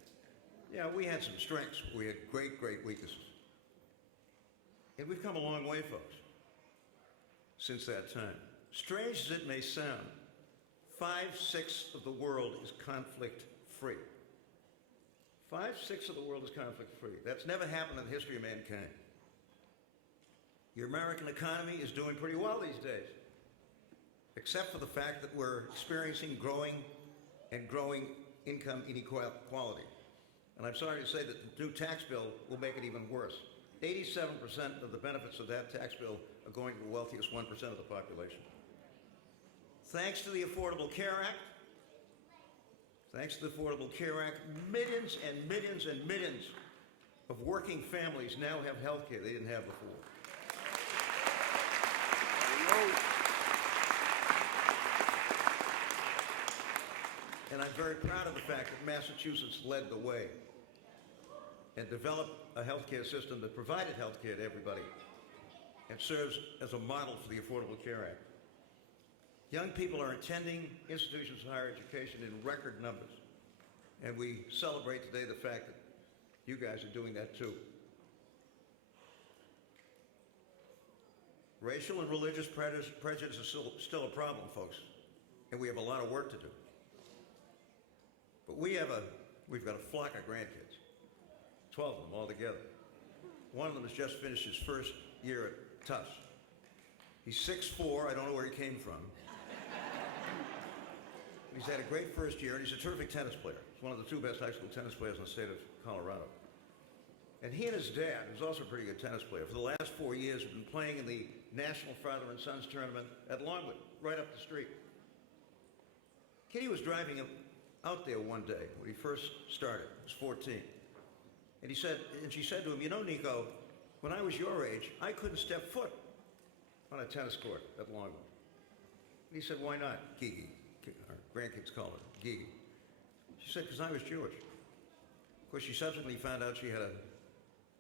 Yeah, we had some strengths. We had great, great weaknesses. And we've come a long way, folks, since that time. Strange as it may sound, 5/6 of the world is conflict-free. 5/6 of the world is conflict-free. That's never happened in the history of mankind. Your American economy is doing pretty well these days, except for the fact that we're experiencing growing income inequality. And I'm sorry to say that the new tax bill will make it even worse. 87% of the benefits of that tax bill are going to the wealthiest 1% of the population. Thanks to the Affordable Care Act, millions and millions and millions of working families now have health care they didn't have before. And I'm very proud of the fact that Massachusetts led the way and developed a healthcare system that provided health care to everybody and serves as a model for the Affordable Care Act. Young people are attending institutions of higher education in record numbers, and we celebrate today the fact that you guys are doing that too. Racial and religious prejudice is still a problem, folks, and we have a lot of work to do. But we've got a flock of grandkids, 12 of them altogether. One of them has just finished his first year at Tufts. He's 6'4", I don't know where he came from. He's had a great first year, and he's a terrific tennis player. He's one of the 2 best high school tennis players in the state of Colorado. And he and his dad, who's also a pretty good tennis player, for the last 4 years have been playing in the National Father and Sons Tournament at Longwood, right up the street. Kitty was driving out there one day when he first started. He was 14. And she said to him, "You know, Nico, when I was your age, I couldn't step foot on a tennis court at Longwood." And he said, "Why not, Gigi?" Our grandkids call her Gigi. She said, "Because I was Jewish." Of course, she subsequently found out she had an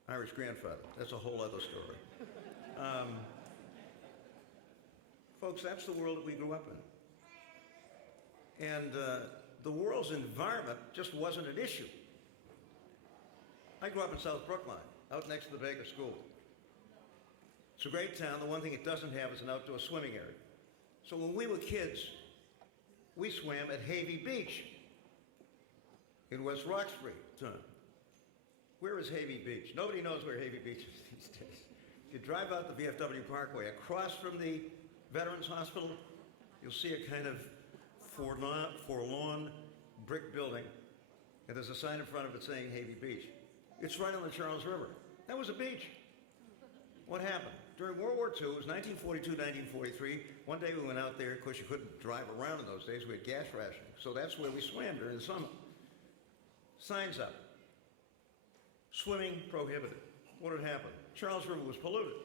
Irish grandfather. That's a whole other story. Folks, that's the world that we grew up in. And the world's environment just wasn't an issue. I grew up in South Brookline, out next to the Baker School. It's a great town. The one thing it doesn't have is an outdoor swimming area. So when we were kids, we swam at Havey Beach in West Roxbury. Where is Havey Beach? Nobody knows where Havey Beach is these days. If you drive out the VFW Parkway, across from the Veterans Hospital, you'll see a kind of forlorn brick building, and there's a sign in front of it saying Havey Beach. It's right on the Charles River. That was a beach. What happened? During World War II, it was 1942, 1943. One day we went out there. Of course, you couldn't drive around in those days. We had gas rationing. So that's where we swam during the summer. Signs up. Swimming prohibited. What had happened? Charles River was polluted.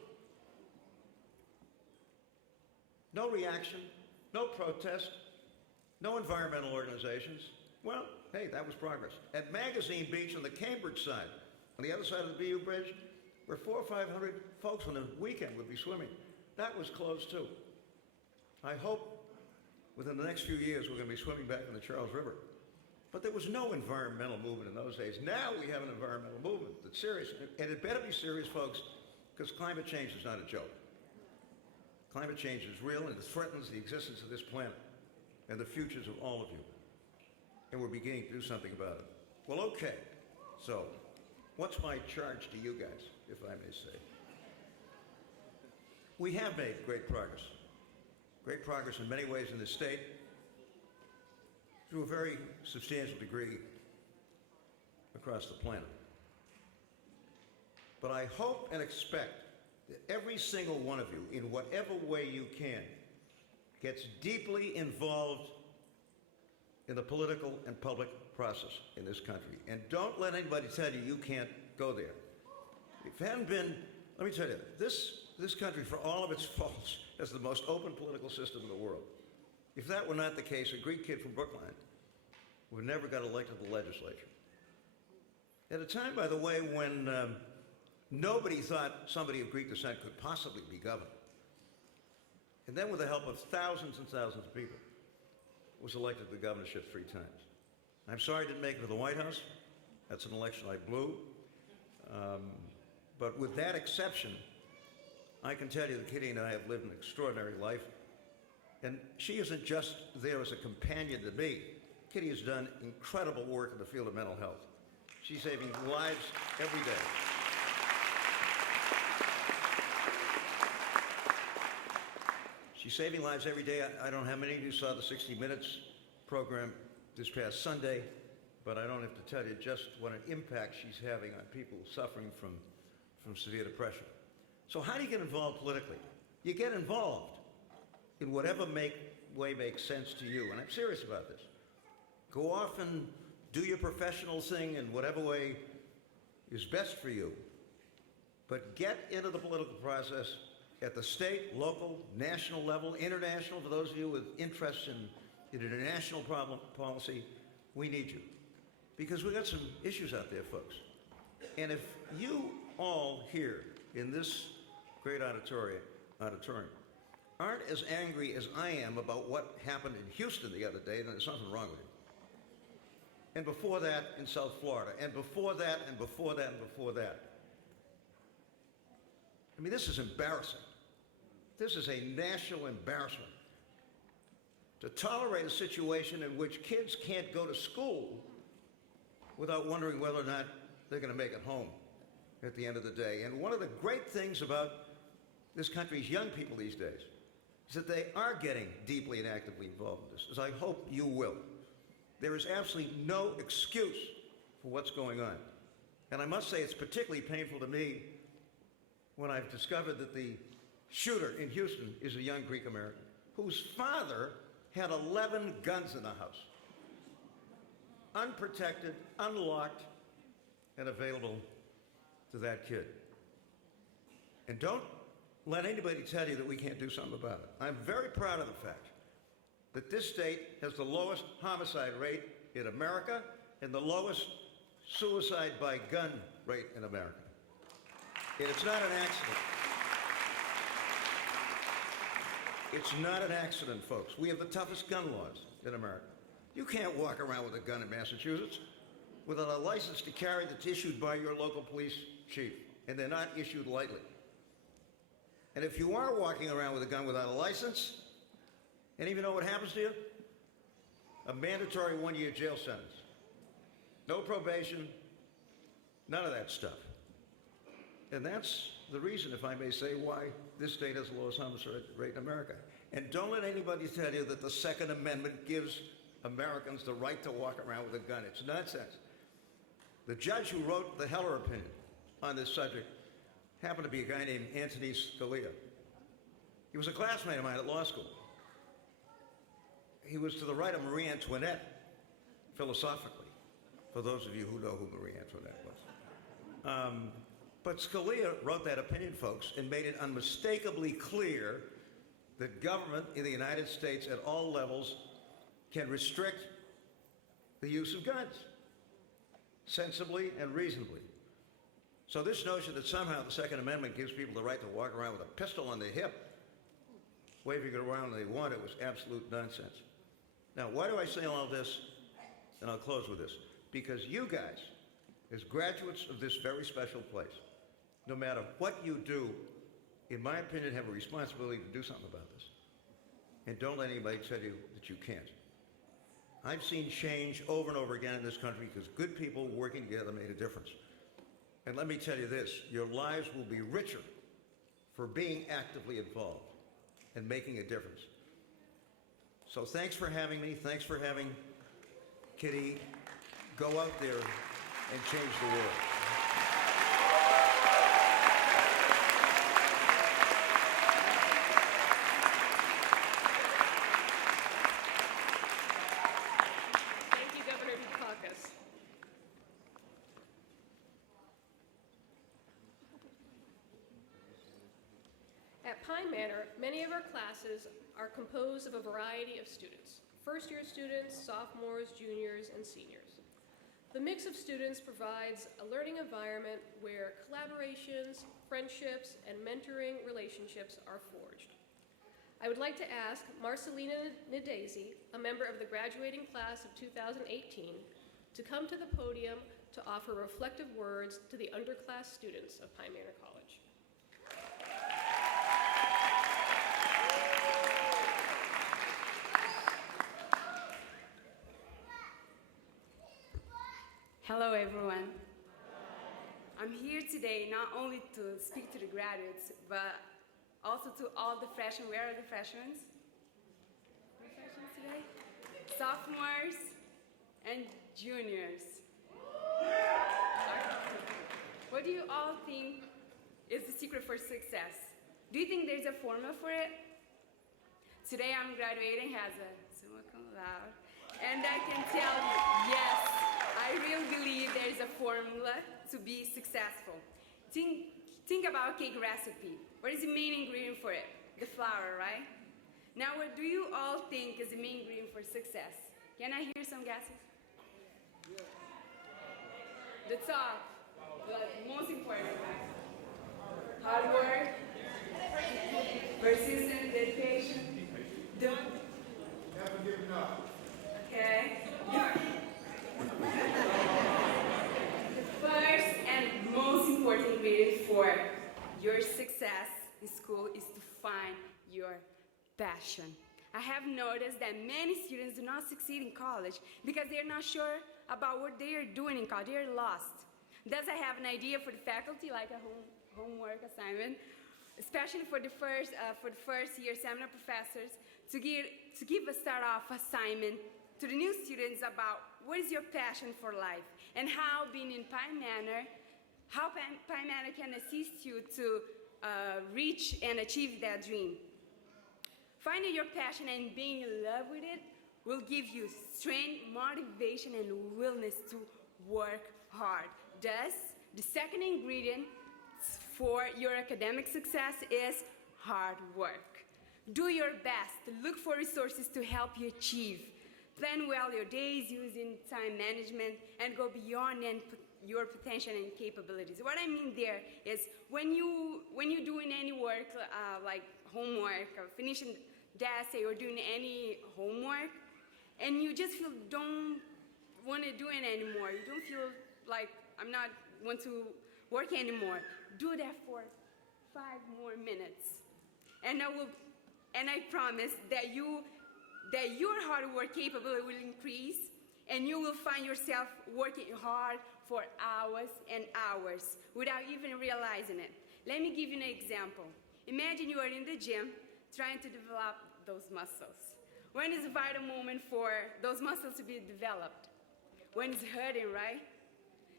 No reaction, no protest, no environmental organizations. Well, hey, that was progress. At Magazine Beach on the Cambridge side, on the other side of the BU Bridge, where 400 or 500 folks on a weekend would be swimming, that was closed too. I hope within the next few years we're going to be swimming back in the Charles River. But there was no environmental movement in those days. Now we have an environmental movement that's serious. And it better be serious, folks, because climate change is not a joke. Climate change is real, and it threatens the existence of this planet and the futures of all of you. And we're beginning to do something about it. Well, okay. So, what's my charge to you guys, if I may say? We have made great progress. Great progress in many ways in this state, to a very substantial degree across the planet. But I hope and expect that every single one of you, in whatever way you can, gets deeply involved in the political and public process in this country. And don't let anybody tell you you can't go there. If it hadn't been, let me tell you, this country, for all of its faults, has the most open political system in the world. If that were not the case, a Greek kid from Brookline would never got elected to the legislature. At a time, by the way, when nobody thought somebody of Greek descent could possibly be governor. And then with the help of thousands and thousands of people, was elected to the governorship 3 times. I'm sorry I didn't make it to the White House. That's an election I blew. But with that exception, I can tell you that Kitty and I have lived an extraordinary life. And she isn't just there as a companion to me. Kitty has done incredible work in the field of mental health. She's saving lives every day. She's saving lives every day. I don't know how many of you saw the 60 Minutes program this past Sunday, but I don't have to tell you just what an impact she's having on people suffering from severe depression. So how do you get involved politically? You get involved in whatever way makes sense to you, and I'm serious about this. Go off and do your professional thing in whatever way is best for you, but get into the political process at the state, local, national level, international. For those of you with interests in international policy, we need you. Because we've got some issues out there, folks. And if you all here in this great auditorium aren't as angry as I am about what happened in Houston the other day, then there's something wrong with you. And before that in South Florida, and before that, and before that, and before that. I mean, this is embarrassing. This is a national embarrassment. To tolerate a situation in which kids can't go to school without wondering whether or not they're going to make it home at the end of the day. And one of the great things about this country's young people these days is that they are getting deeply and actively involved in this, as I hope you will. There is absolutely no excuse for what's going on. And I must say it's particularly painful to me when I've discovered that the shooter in Houston is a young Greek American whose father had 11 guns in the house. Unprotected, unlocked, and available to that kid. And don't let anybody tell you that we can't do something about it. I'm very proud of the fact that this state has the lowest homicide rate in America and the lowest suicide by gun rate in America. And it's not an accident. It's not an accident, folks. We have the toughest gun laws in America. You can't walk around with a gun in Massachusetts without a license to carry that's issued by your local police chief, and they're not issued lightly. And if you are walking around with a gun without a license, and even know what happens to you? A mandatory 1-year jail sentence. No probation, none of that stuff. And that's the reason, if I may say, why this state has the lowest homicide rate in America. And don't let anybody tell you that the Second Amendment gives Americans the right to walk around with a gun. It's nonsense. The judge who wrote the Heller opinion on this subject happened to be a guy named Anthony Scalia. He was a classmate of mine at law school. He was to the right of Marie Antoinette, philosophically, for those of you who know who Marie Antoinette was. But Scalia wrote that opinion, folks, and made it unmistakably clear that government in the United States at all levels can restrict the use of guns, sensibly and reasonably. So this notion that somehow the Second Amendment gives people the right to walk around with a pistol on their hip waving it around they want. It was absolute nonsense. Now, why do I say all this? And I'll close with this. Because you guys, as graduates of this very special place, no matter what you do, in my opinion, have a responsibility to do something about this. And don't let anybody tell you that you can't. I've seen change over and over again in this country because good people working together made a difference. And let me tell you this, your lives will be richer for being actively involved and making a difference. So thanks for having me. Thanks for having Kitty go out there and change the world. Thank you, Governor Dukakis. At Pine Manor, many of our classes are composed of a variety of students. First-year students, sophomores, juniors, and seniors. The mix of students provides a learning environment where collaborations, friendships, and mentoring relationships are forged. I would like to ask Marcelina Nadezi, a member of the graduating class of 2018, to come to the podium to offer reflective words to the underclass students of Pine Manor College. Hello, everyone. I'm here today not only to speak to the graduates, but also to all the freshmen. Where are the freshmen? No freshmen today? Sophomores and juniors. What do you all think is the secret for success? Do you think there's a formula for it? Today I'm graduating as a summa cum laude, and I can tell you, yes, I really believe there's a formula to be successful. Think about cake recipe. What is the main ingredient for it? The flour, right? Now, what do you all think is the main ingredient for success? Can I hear some guesses? The top, the most important one. Hard work, persistent dedication. Never giving up. Okay. The first and most important ingredient for your success in school is to find your passion. I have noticed that many students do not succeed in college because they're not sure about what they are doing in college. They're lost. Thus, I have an idea for the faculty, like a homework assignment, especially for the first year seminar professors, to give a start-off assignment to the new students about what is your passion for life and how being in Pine Manor, how Pine Manor can assist you to reach and achieve that dream. Finding your passion and being in love with it will give you strength, motivation, and willingness to work hard. Thus, the second ingredient for your academic success is hard work. Do your best. Look for resources to help you achieve. Plan well your days using time management and go beyond your potential and capabilities. What I mean there is when you're doing any work like homework or finishing the essay or doing any homework and you just feel don't want to do it anymore, you don't feel like I'm not want to work anymore, do that for 5 more minutes. And I promise that your hard work capability will increase and you will find yourself working hard for hours and hours without even realizing it. Let me give you an example. Imagine you are in the gym trying to develop those muscles. When is the vital moment for those muscles to be developed? When it's hurting, right?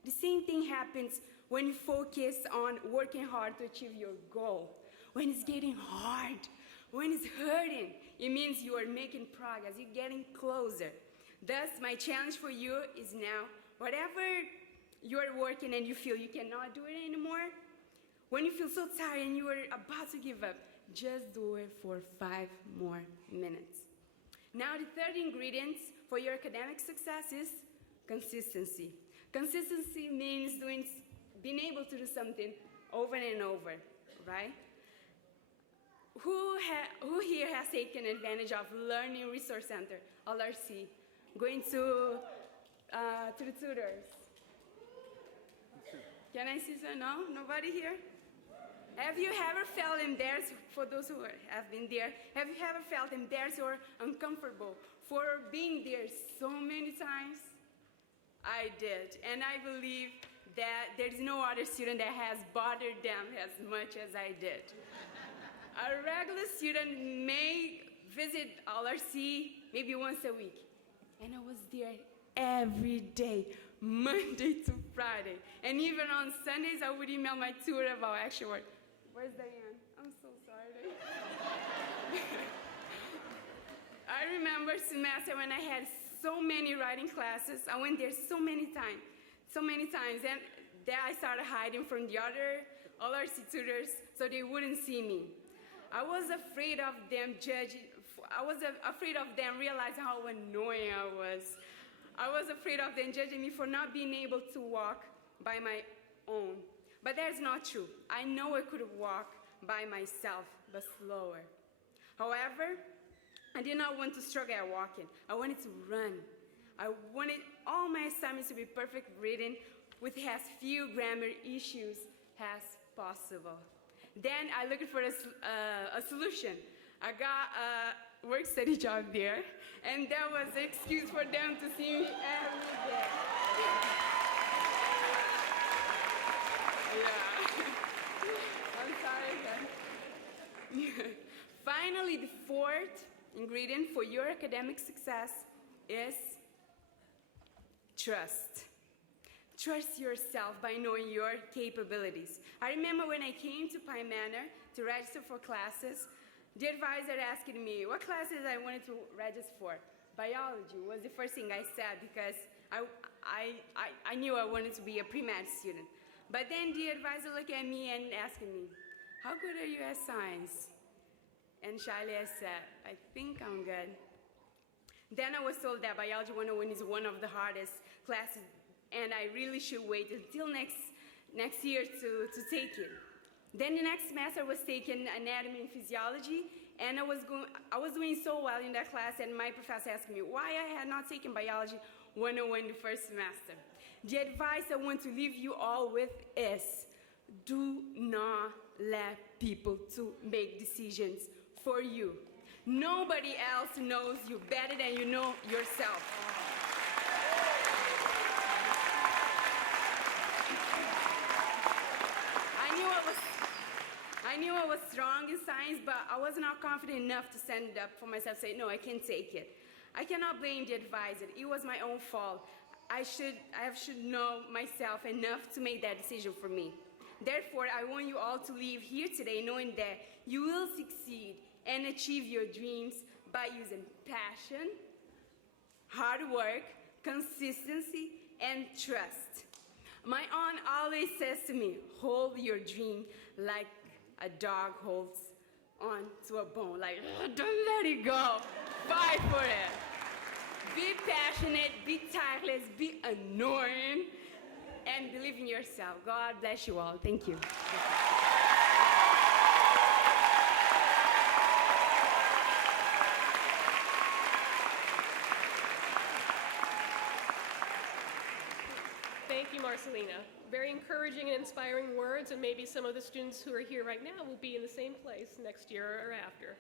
The same thing happens when you focus on working hard to achieve your goal. When it's getting hard, when it's hurting, it means you are making progress, you're getting closer. Thus, my challenge for you is now, whatever you're working and you feel you cannot do it anymore, when you feel so tired and you are about to give up, just do it for 5 more minutes. Now, the third ingredient for your academic success is consistency. Consistency means being able to do something over and over, right? Who here has taken advantage of Learning Resource Center, LRC, going to the tutors? Can I see some? No? Nobody here? Have you ever felt embarrassed, for those who have been there, have you ever felt embarrassed or uncomfortable for being there so many times? I did, and I believe that there's no other student that has bothered them as much as I did. A regular student may visit LRC maybe once a week, and I was there every day, Monday to Friday. And even on Sundays, I would email my tutor about extra work. Where's Diane? I'm so sorry. I remember semester when I had so many writing classes. I went there so many times. And then I started hiding from the other LRC tutors so they wouldn't see me. I was afraid of them judging. I was afraid of them realizing how annoying I was. I was afraid of them judging me for not being able to walk by my own. But that's not true. I know I could walk by myself, but slower. However, I did not want to struggle at walking. I wanted to run. I wanted all my assignments to be perfect reading with as few grammar issues as possible. Then I looked for a solution. I got a work-study job there, and that was the excuse for them to see me every day. Yeah. I'm sorry again. Finally, the fourth ingredient for your academic success is trust. Trust yourself by knowing your capabilities. I remember when I came to Pine Manor to register for classes, the advisor asked me what classes I wanted to register for. Biology was the first thing I said because I knew I wanted to be a pre-med student. But then the advisor looked at me and asked me, how good are you at science? And shyly I said, I think I'm good. Then I was told that Biology 101 is one of the hardest classes, and I really should wait until next year to take it. Then the next semester I was taking anatomy and physiology, and I was doing so well in that class, and my professor asked me why I had not taken Biology 101 the first semester. The advice I want to leave you all with is, do not let people to make decisions for you. Nobody else knows you better than you know yourself. I knew I was strong in science, but I was not confident enough to stand up for myself and say, no, I can't take it. I cannot blame the advisor. It was my own fault. I should know myself enough to make that decision for me. Therefore, I want you all to leave here today knowing that you will succeed and achieve your dreams by using passion, hard work, consistency, and trust. My aunt always says to me, hold your dream like a dog holds on to a bone. Like, don't let it go. Fight for it. Be passionate, be tireless, be annoying, and believe in yourself. God bless you all. Thank you. Thank you, Marcelina. Very encouraging and inspiring words, and maybe some of the students who are here right now will be in the same place next year or after.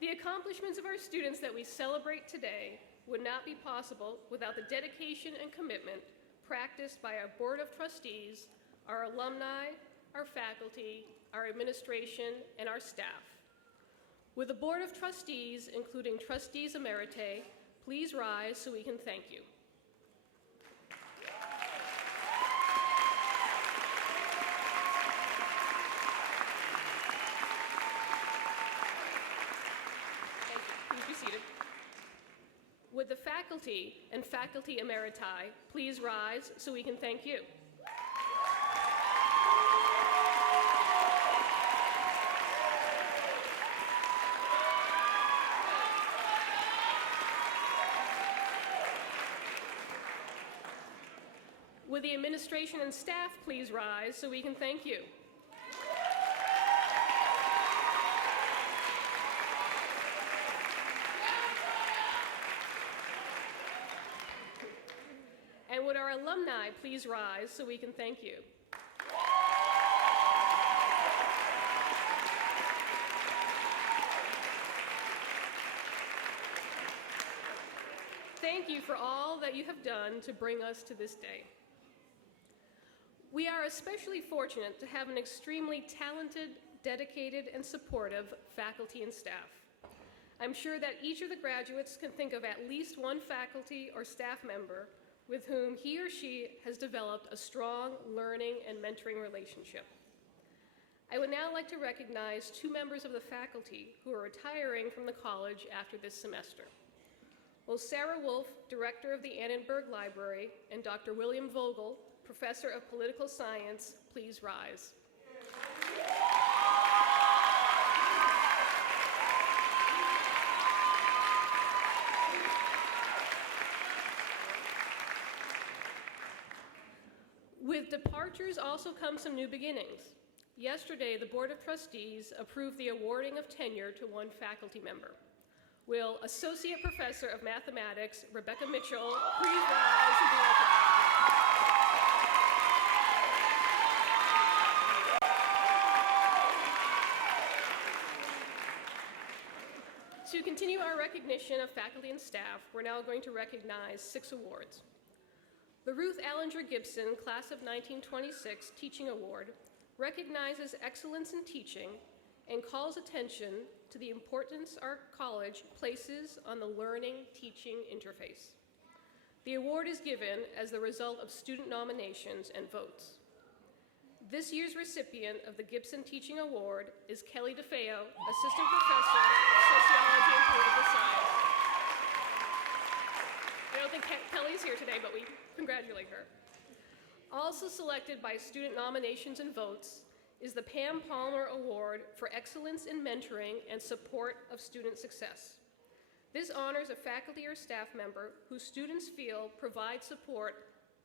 The accomplishments of our students that we celebrate today would not be possible without the dedication and commitment practiced by our Board of Trustees, our alumni, our faculty, our administration, and our staff. With the Board of Trustees, including Trustees Emeritae, please rise so we can thank you. Would the faculty and faculty emeriti please rise so we can thank you? Would the administration and staff please rise so we can thank you? And would our alumni please rise so we can thank you? Thank you for all that you have done to bring us to this day. We are especially fortunate to have an extremely talented, dedicated, and supportive faculty and staff. I'm sure that each of the graduates can think of at least one faculty or staff member with whom he or she has developed a strong learning and mentoring relationship. I would now like to recognize two members of the faculty who are retiring from the college after this semester. Will Sarah Wolf, Director of the Annenberg Library, and Dr. William Vogel, Professor of Political Science, please rise. With departures also come some new beginnings. Yesterday, the Board of Trustees approved the awarding of tenure to one faculty member. Will Associate Professor of Mathematics, Rebecca Mitchell, please rise and be recognized. To continue our recognition of faculty and staff, we're now going to recognize 6 awards. The Ruth Allinger Gibson Class of 1926 Teaching Award recognizes excellence in teaching and calls attention to the importance our college places on the learning-teaching interface. The award is given as the result of student nominations and votes. This year's recipient of the Gibson Teaching Award is Kelly DeFeo, Assistant Professor of Sociology and Political Science. I don't think Kelly's here today, but we congratulate her. Also selected by student nominations and votes is the Pam Palmer Award for Excellence in Mentoring and Support of Student Success. This honors a faculty or staff member whose students feel provide support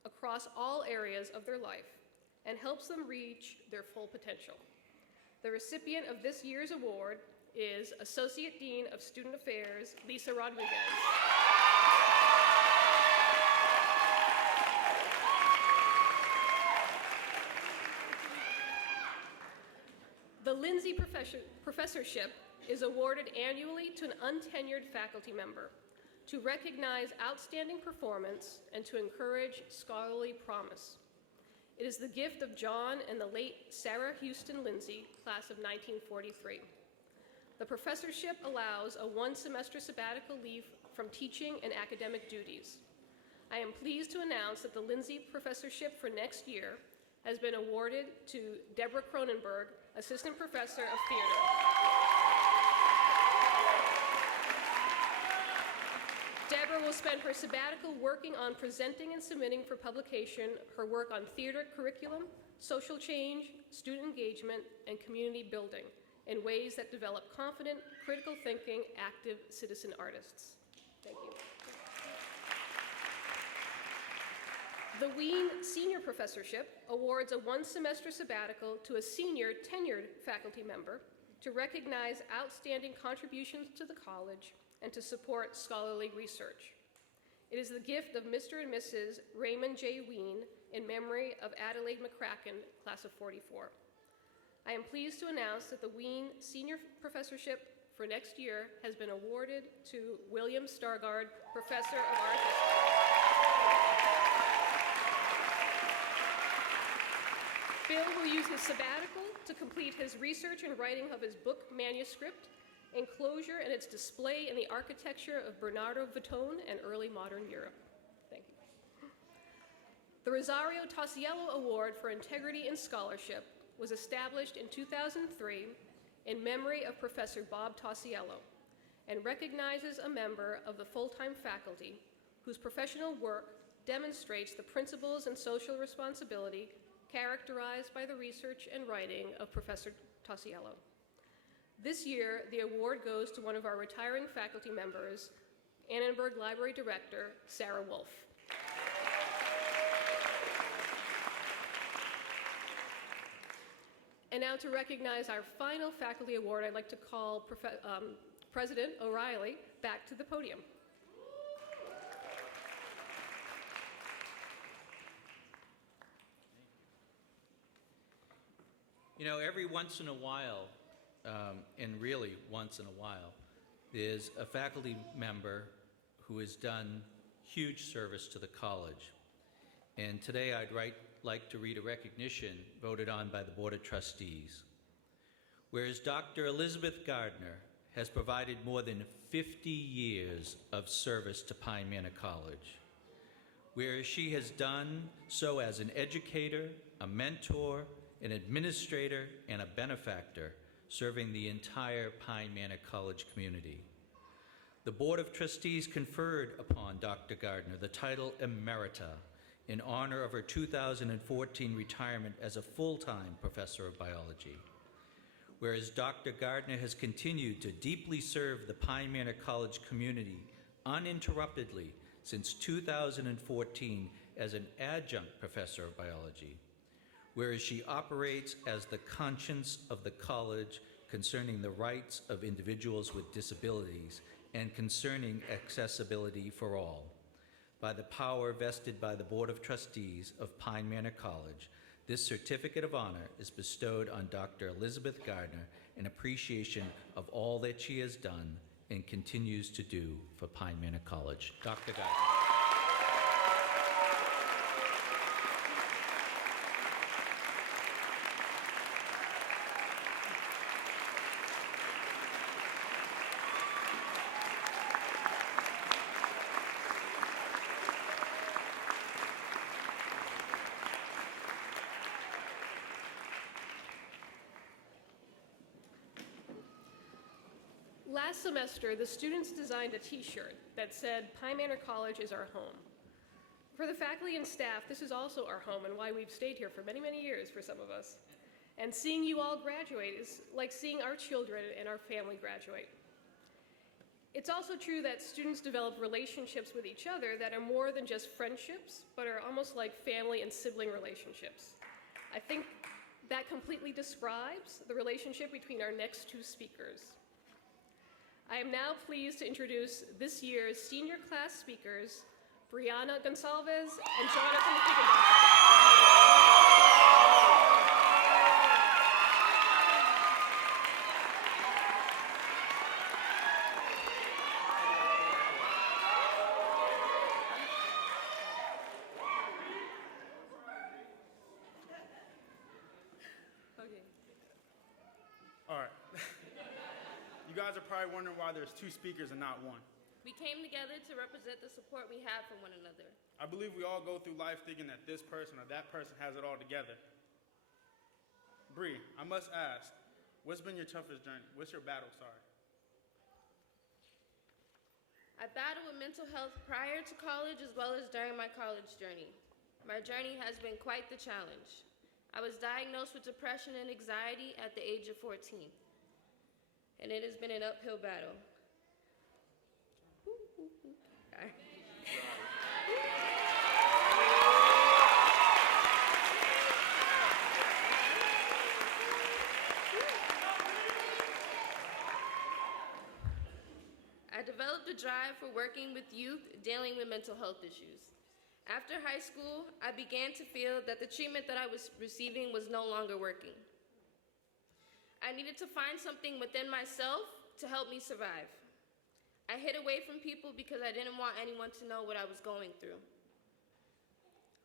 across all areas of their life and helps them reach their full potential. The recipient of this year's award is Associate Dean of Student Affairs, Lisa Rodriguez. The Lindsay Professorship is awarded annually to an untenured faculty member to recognize outstanding performance and to encourage scholarly promise. It is the gift of John and the late Sarah Houston Lindsay, class of 1943. The professorship allows a one-semester sabbatical leave from teaching and academic duties. I am pleased to announce that the Lindsay Professorship for next year has been awarded to Deborah Cronenberg, Assistant Professor of Theater. Deborah will spend her sabbatical working on presenting and submitting for publication her work on theater curriculum, social change, student engagement, and community building in ways that develop confident, critical thinking, active citizen artists. Thank you. The Wien Senior Professorship awards a one-semester sabbatical to a senior tenured faculty member to recognize outstanding contributions to the college and to support scholarly research. It is the gift of Mr. and Mrs. Raymond J. Wien in memory of Adelaide McCracken, class of 44. I am pleased to announce that the Wien Senior Professorship for next year has been awarded to William Stargard, Professor of Art History. Bill will use his sabbatical to complete his research and writing of his book manuscript, Enclosure and its Display in the Architecture of Bernardo Vitone and Early Modern Europe. Thank you. The Rosario Tosiello Award for Integrity in Scholarship was established in 2003 in memory of Professor Bob Tosiello and recognizes a member of the full-time faculty whose professional work demonstrates the principles and social responsibility characterized by the research and writing of Professor Tosiello. This year, the award goes to one of our retiring faculty members, Annenberg Library Director, Sarah Wolf. And now to recognize our final faculty award, I'd like to call President O'Reilly back to the podium. You know, every once in a while, and really once in a while, there's a faculty member who has done huge service to the college. And today I'd like to read a recognition voted on by the Board of Trustees. Whereas Dr. Elizabeth Gardner has provided more than 50 years of service to Pine Manor College, whereas she has done so as an educator, a mentor, an administrator, and a benefactor, serving the entire Pine Manor College community. The Board of Trustees conferred upon Dr. Gardner the title Emerita in honor of her 2014 retirement as a full-time professor of biology. Whereas Dr. Gardner has continued to deeply serve the Pine Manor College community uninterruptedly since 2014 as an adjunct professor of biology. Whereas she operates as the conscience of the college concerning the rights of individuals with disabilities and concerning accessibility for all. By the power vested by the Board of Trustees of Pine Manor College, this certificate of honor is bestowed on Dr. Elizabeth Gardner in appreciation of all that she has done and continues to do for Pine Manor College. Dr. Gardner. Last semester, the students designed a t-shirt that said, "Pine Manor College is our home." For the faculty and staff, this is also our home and why we've stayed here for many, many years for some of us. And seeing you all graduate is like seeing our children and our family graduate. It's also true that students develop relationships with each other that are more than just friendships, but are almost like family and sibling relationships. I think that completely describes the relationship between our next two speakers. I am now pleased to introduce this year's senior class speakers, Brianna Gonsalves and Jonathan Higginbotham. All right. You guys are probably wondering why there's two speakers and not one. We came together to represent the support we have for one another. I believe we all go through life thinking that this person or that person has it all together. Bree, I must ask, what's been your toughest journey? What's your battle, sorry? I battled with mental health prior to college as well as during my college journey. My journey has been quite the challenge. I was diagnosed with depression and anxiety at the age of 14, and it has been an uphill battle. I developed a drive for working with youth dealing with mental health issues. After high school, I began to feel that the treatment that I was receiving was no longer working. I needed to find something within myself to help me survive. I hid away from people because I didn't want anyone to know what I was going through.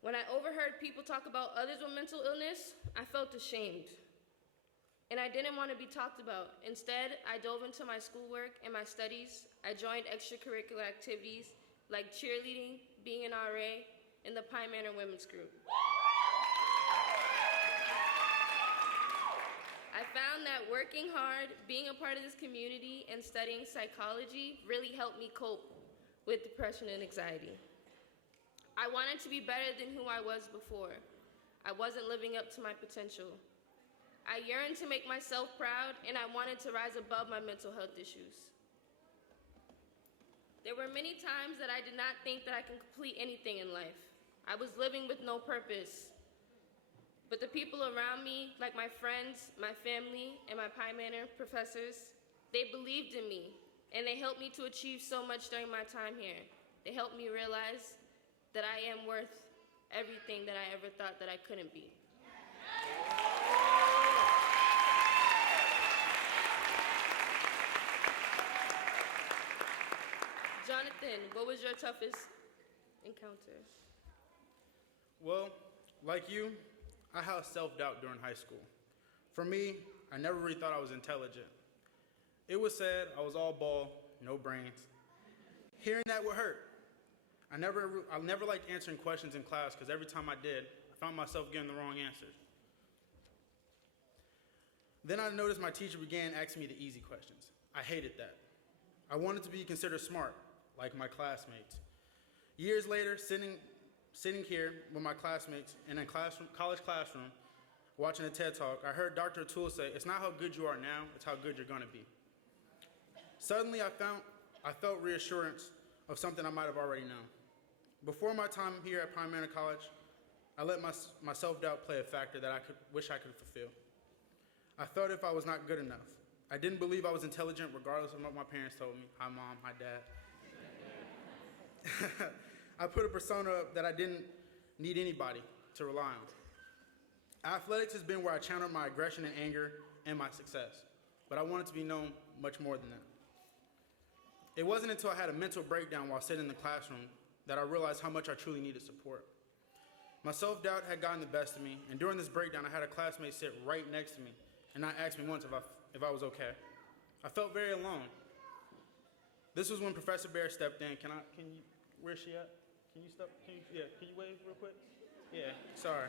When I overheard people talk about others with mental illness, I felt ashamed. And I didn't want to be talked about. Instead, I dove into my schoolwork and my studies. I joined extracurricular activities like cheerleading, being an RA, and the Pine Manor Women's Group. I found that working hard, being a part of this community, and studying psychology really helped me cope with depression and anxiety. I wanted to be better than who I was before. I wasn't living up to my potential. I yearned to make myself proud, and I wanted to rise above my mental health issues. There were many times that I did not think that I could complete anything in life. I was living with no purpose. But the people around me, like my friends, my family, and my Pine Manor professors, they believed in me, and they helped me to achieve so much during my time here. They helped me realize that I am worth everything that I ever thought that I couldn't be. Jonathan, what was your toughest encounter? Well, like you, I had self-doubt during high school. For me, I never really thought I was intelligent. It was said I was all ball, no brains. Hearing that would hurt. I never liked answering questions in class because every time I did, I found myself getting the wrong answers. Then I noticed my teacher began asking me the easy questions. I hated that. I wanted to be considered smart, like my classmates. Years later, sitting here with my classmates in a college classroom, watching a TED Talk, I heard Dr. O'Toole say, "It's not how good you are now, it's how good you're going to be." Suddenly, I felt reassurance of something I might have already known. Before my time here at Manor College, I let my self-doubt play a factor that I wish I could fulfill. I felt if I was not good enough. I didn't believe I was intelligent regardless of what my parents told me. Hi, Mom. Hi, Dad. I put a persona up that I didn't need anybody to rely on. Athletics has been where I channeled my aggression and anger and my success, but I wanted to be known much more than that. It wasn't until I had a mental breakdown while sitting in the classroom that I realized how much I truly needed support. My self-doubt had gotten the best of me, and during this breakdown, I had a classmate sit right next to me and not ask me once if I was okay. I felt very alone. This was when Professor Bear stepped in. Where's she at? Can you wave real quick? Yeah, sorry.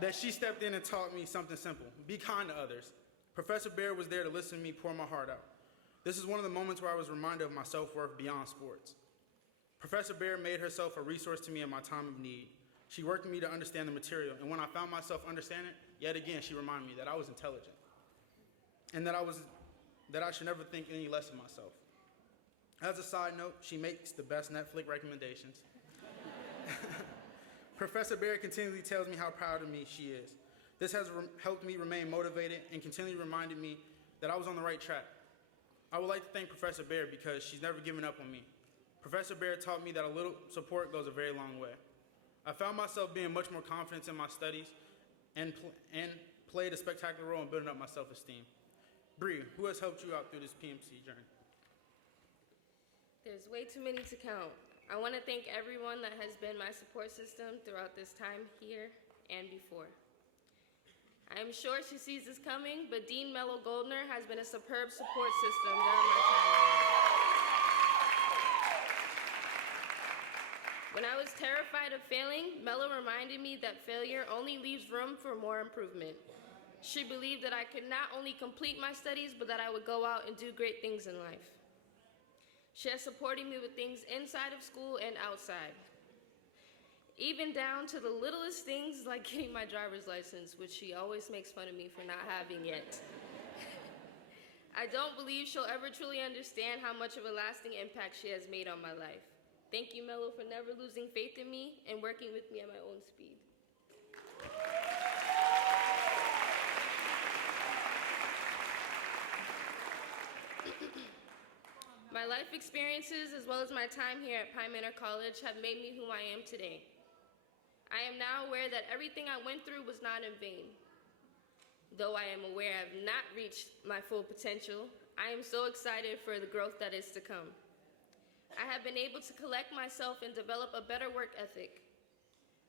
That she stepped in and taught me something simple. Be kind to others. Professor Bear was there to listen to me pour my heart out. This is one of the moments where I was reminded of my self-worth beyond sports. Professor Bear made herself a resource to me in my time of need. She worked with me to understand the material, and when I found myself understanding it, yet again, she reminded me that I was intelligent and that I should never think any less of myself. As a side note, she makes the best Netflix recommendations. Professor Bear continually tells me how proud of me she is. This has helped me remain motivated and continually reminded me that I was on the right track. I would like to thank Professor Bear because she's never given up on me. Professor Bear taught me that a little support goes a very long way. I found myself being much more confident in my studies and played a spectacular role in building up my self-esteem. Bree, who has helped you out through this PMC journey? There's way too many to count. I want to thank everyone that has been my support system throughout this time here and before. I am sure she sees this coming, but Dean Mello Goldner has been a superb support system during my time here. When I was terrified of failing, Mello reminded me that failure only leaves room for more improvement. She believed that I could not only complete my studies, but that I would go out and do great things in life. She has supported me with things inside of school and outside, even down to the littlest things like getting my driver's license, which she always makes fun of me for not having yet. I don't believe she'll ever truly understand how much of a lasting impact she has made on my life. Thank you, Mello, for never losing faith in me and working with me at my own speed. My life experiences, as well as my time here at Manor College, have made me who I am today. I am now aware that everything I went through was not in vain. Though I am aware I have not reached my full potential, I am so excited for the growth that is to come. I have been able to collect myself and develop a better work ethic.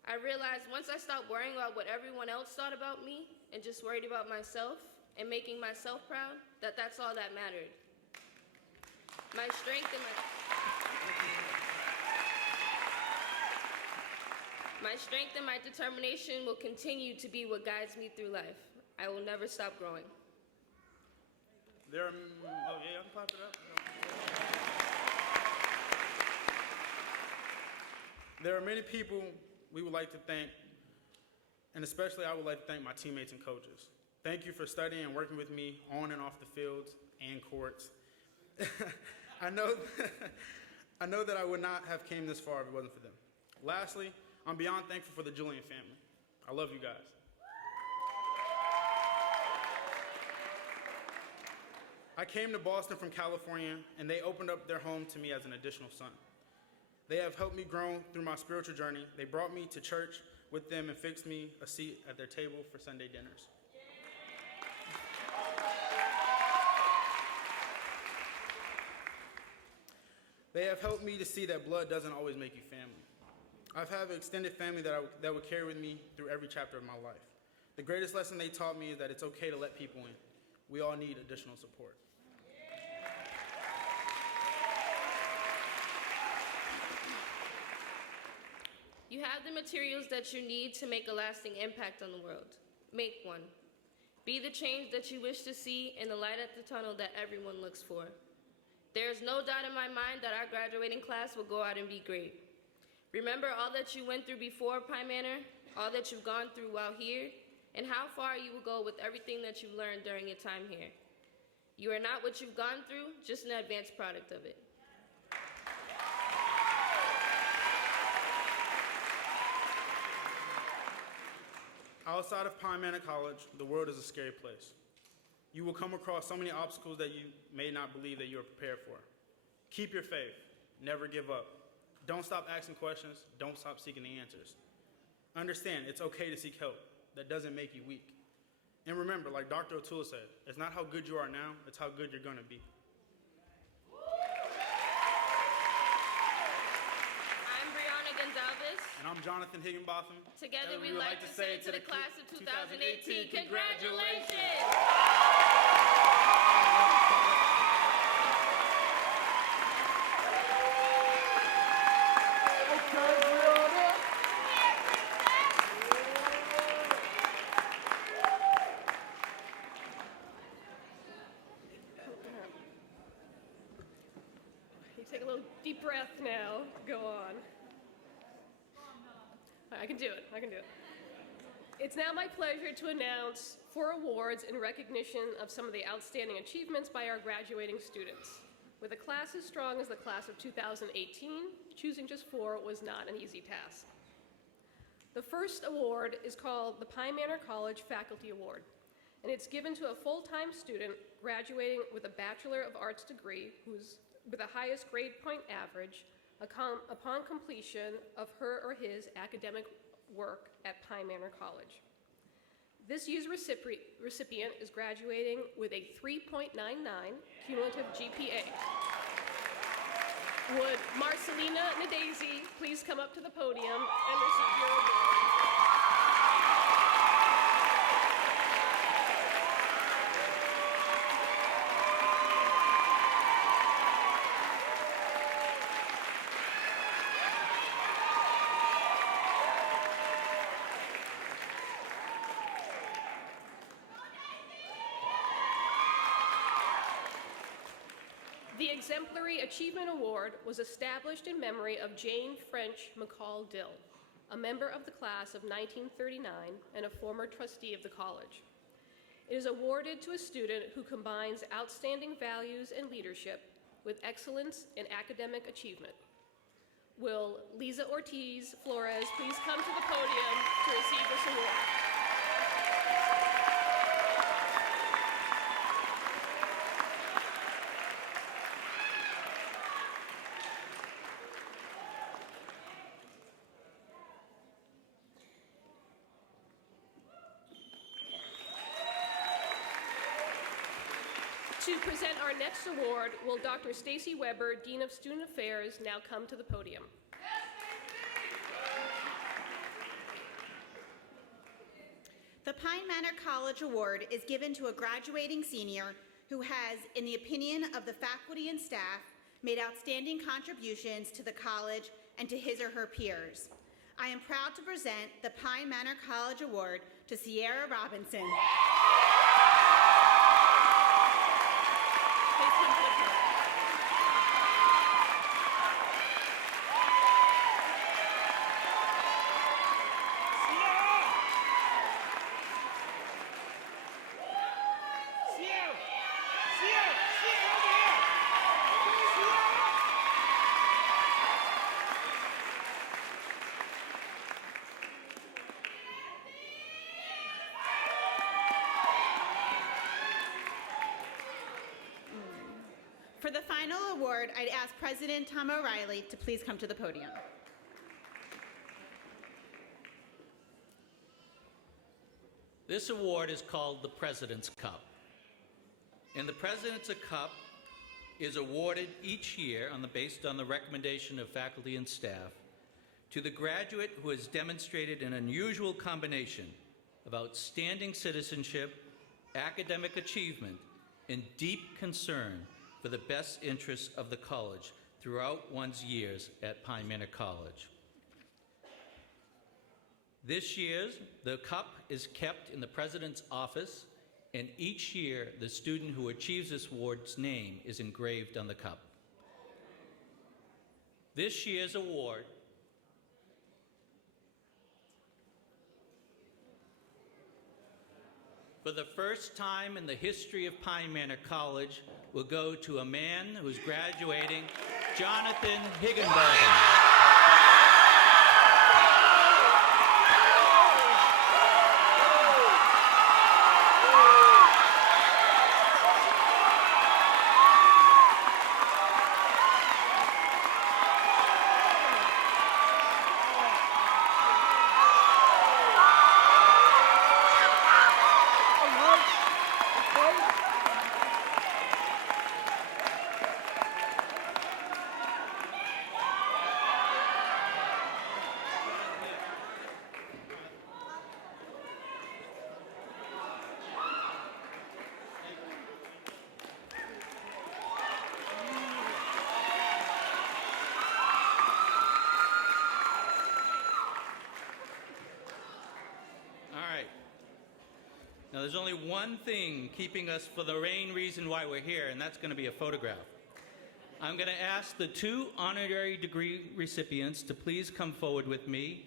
I realized once I stopped worrying about what everyone else thought about me and just worried about myself and making myself proud, that that's all that mattered. My strength and my determination will continue to be what guides me through life. I will never stop growing. I can clap it up. There are many people we would like to thank, and especially I would like to thank my teammates and coaches. Thank you for studying and working with me on and off the fields and courts. I know that I would not have came this far if it wasn't for them. Lastly, I'm beyond thankful for the Julian family. I love you guys. I came to Boston from California, and they opened up their home to me as an additional son. They have helped me grow through my spiritual journey. They brought me to church with them and fixed me a seat at their table for Sunday dinners. They have helped me to see that blood doesn't always make you family. I've had an extended family that would carry with me through every chapter of my life. The greatest lesson they taught me is that it's okay to let people in. We all need additional support. You have the materials that you need to make a lasting impact on the world. Make one. Be the change that you wish to see and the light at the tunnel that everyone looks for. There is no doubt in my mind that our graduating class will go out and be great. Remember all that you went through before Pine Manor, all that you've gone through while here, and how far you will go with everything that you've learned during your time here. You are not what you've gone through, just an advanced product of it. Outside of Pine Manor College, the world is a scary place. You will come across so many obstacles that you may not believe that you are prepared for. Keep your faith. Never give up. Don't stop asking questions. Don't stop seeking the answers. Understand, it's okay to seek help. That doesn't make you weak. And remember, like Dr. O'Toole said, it's not how good you are now, it's how good you're going to be. I'm Brianna Gonzalez. And I'm Jonathan Higginbotham. Together we'd like to say to the class of 2018, congratulations! You take a little deep breath now. Go on. I can do it. I can do it. It's now my pleasure to announce 4 awards in recognition of some of the outstanding achievements by our graduating students. With a class as strong as the class of 2018, choosing just 4 was not an easy task. The first award is called the Pine Manor College Faculty Award, and it's given to a full-time student graduating with a Bachelor of Arts degree who's with the highest grade point average upon completion of her or his academic work at Pine Manor College. This year's recipient is graduating with a 3.99 cumulative GPA. Would Marcelina Nadezi please come up to the podium and receive your award? The Exemplary Achievement Award was established in memory of Jane French McCall Dill, a member of the class of 1939 and a former trustee of the college. It is awarded to a student who combines outstanding values and leadership with excellence in academic achievement. Will Lisa Ortiz Flores please come to the podium to receive this award? To present our next award, will Dr. Stacy Weber, Dean of Student Affairs, now come to the podium. The Pine Manor College Award is given to a graduating senior who has, in the opinion of the faculty and staff, made outstanding contributions to the college and to his or her peers. I am proud to present the Pine Manor College Award to Sierra Robinson. For the final award, I'd ask President Tom O'Reilly to please come to the podium. This award is called the President's Cup. And the President's Cup is awarded each year based on the recommendation of faculty and staff to the graduate who has demonstrated an unusual combination of outstanding citizenship, academic achievement, and deep concern for the best interests of the college throughout one's years at Pine Manor College. This year, the cup is kept in the president's office, and each year, the student who achieves this award's name is engraved on the cup. This year's award for the first time in the history of Pine Manor College will go to a man who's graduating, Jonathan Higginbotham. Now, there's only one thing keeping us for the main reason why we're here, and that's going to be a photograph. I'm going to ask the two honorary degree recipients to please come forward with me,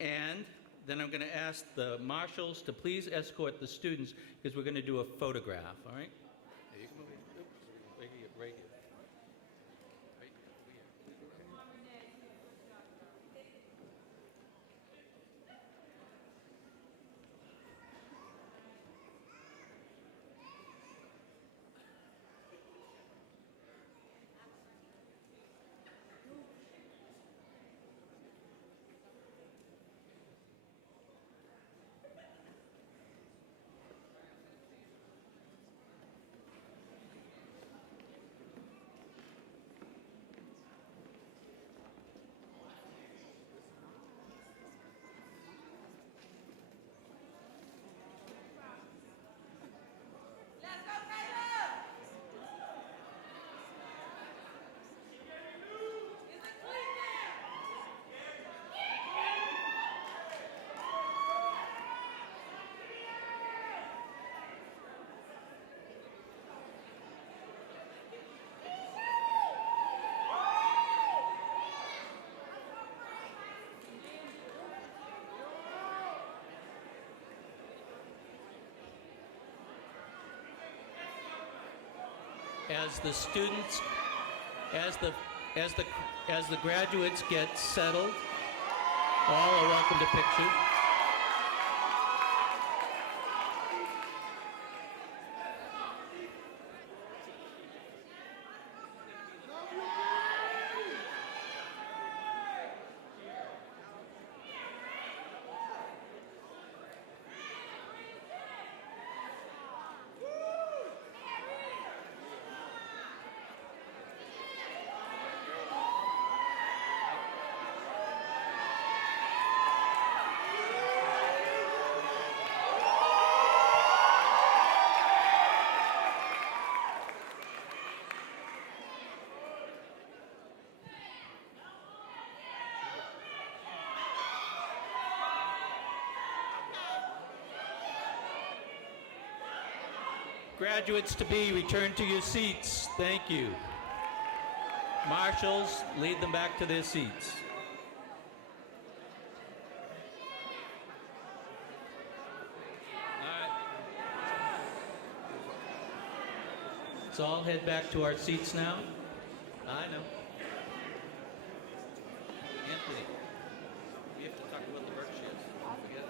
and then I'm going to ask the marshals to please escort the students because we're going to do a photograph, all right? There you go. Right here, right here. Right here. As the students, as the graduates get settled, all are welcome to picture. Graduates to be, return to your seats. Thank you. Marshals, lead them back to their seats. All right. Let's all head back to our seats now. I know. Anthony, we have to talk about the Berkshires. Don't forget.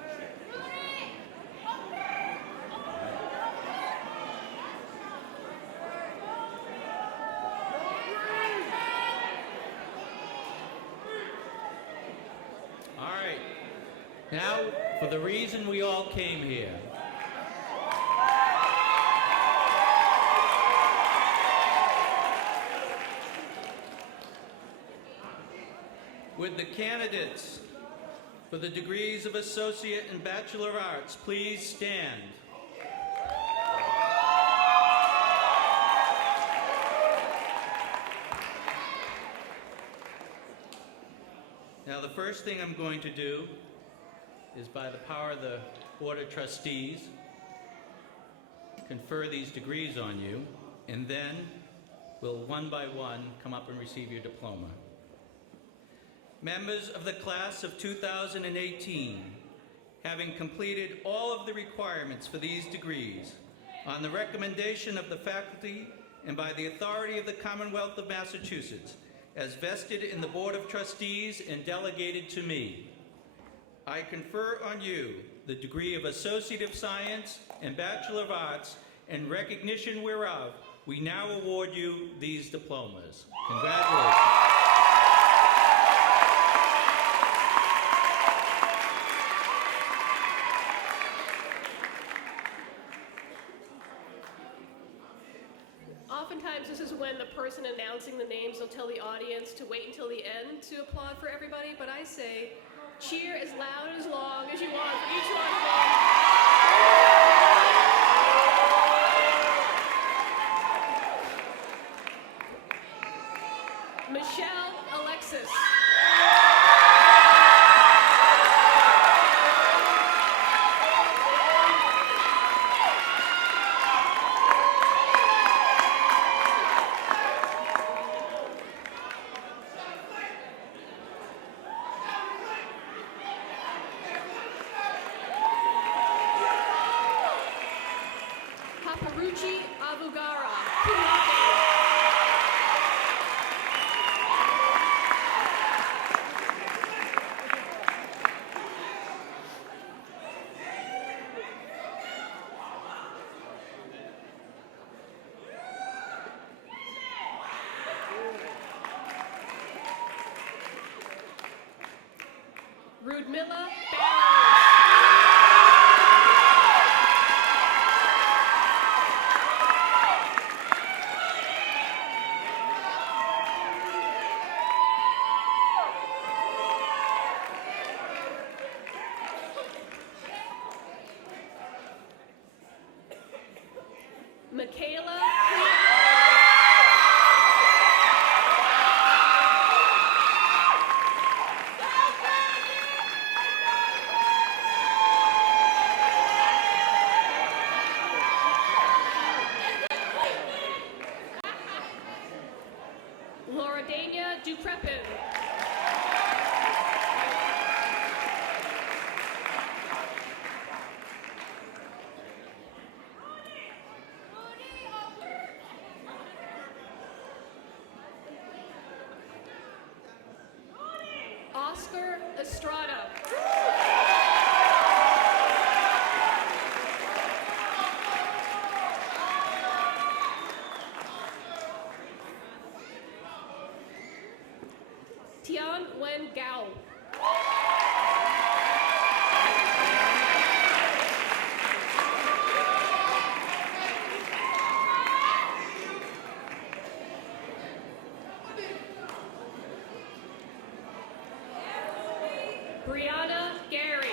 Now, for the reason we all came here. Would the candidates for the degrees of Associate and Bachelor of Arts please stand? Now, the first thing I'm going to do is, by the power of the Board of Trustees, confer these degrees on you, and then we'll one by one come up and receive your diploma. Members of the class of 2018, having completed all of the requirements for these degrees, on the recommendation of the faculty and by the authority of the Commonwealth of Massachusetts, as vested in the Board of Trustees and delegated to me, I confer on you the degree of Associate of Science and Bachelor of Arts, and recognition whereof, we now award you these diplomas. Congratulations. Oftentimes, this is when the person announcing the names will tell the audience to wait until the end to applaud for everybody, but I say, cheer as loud and as long as you want for each one of them. Michelle Alexis. Paparucci Avugara, cum laude. Rudmila Barrows. Michaela Loredana Duprepin. Oscar Estrada. Tian Wen Gao. Brianna Gary.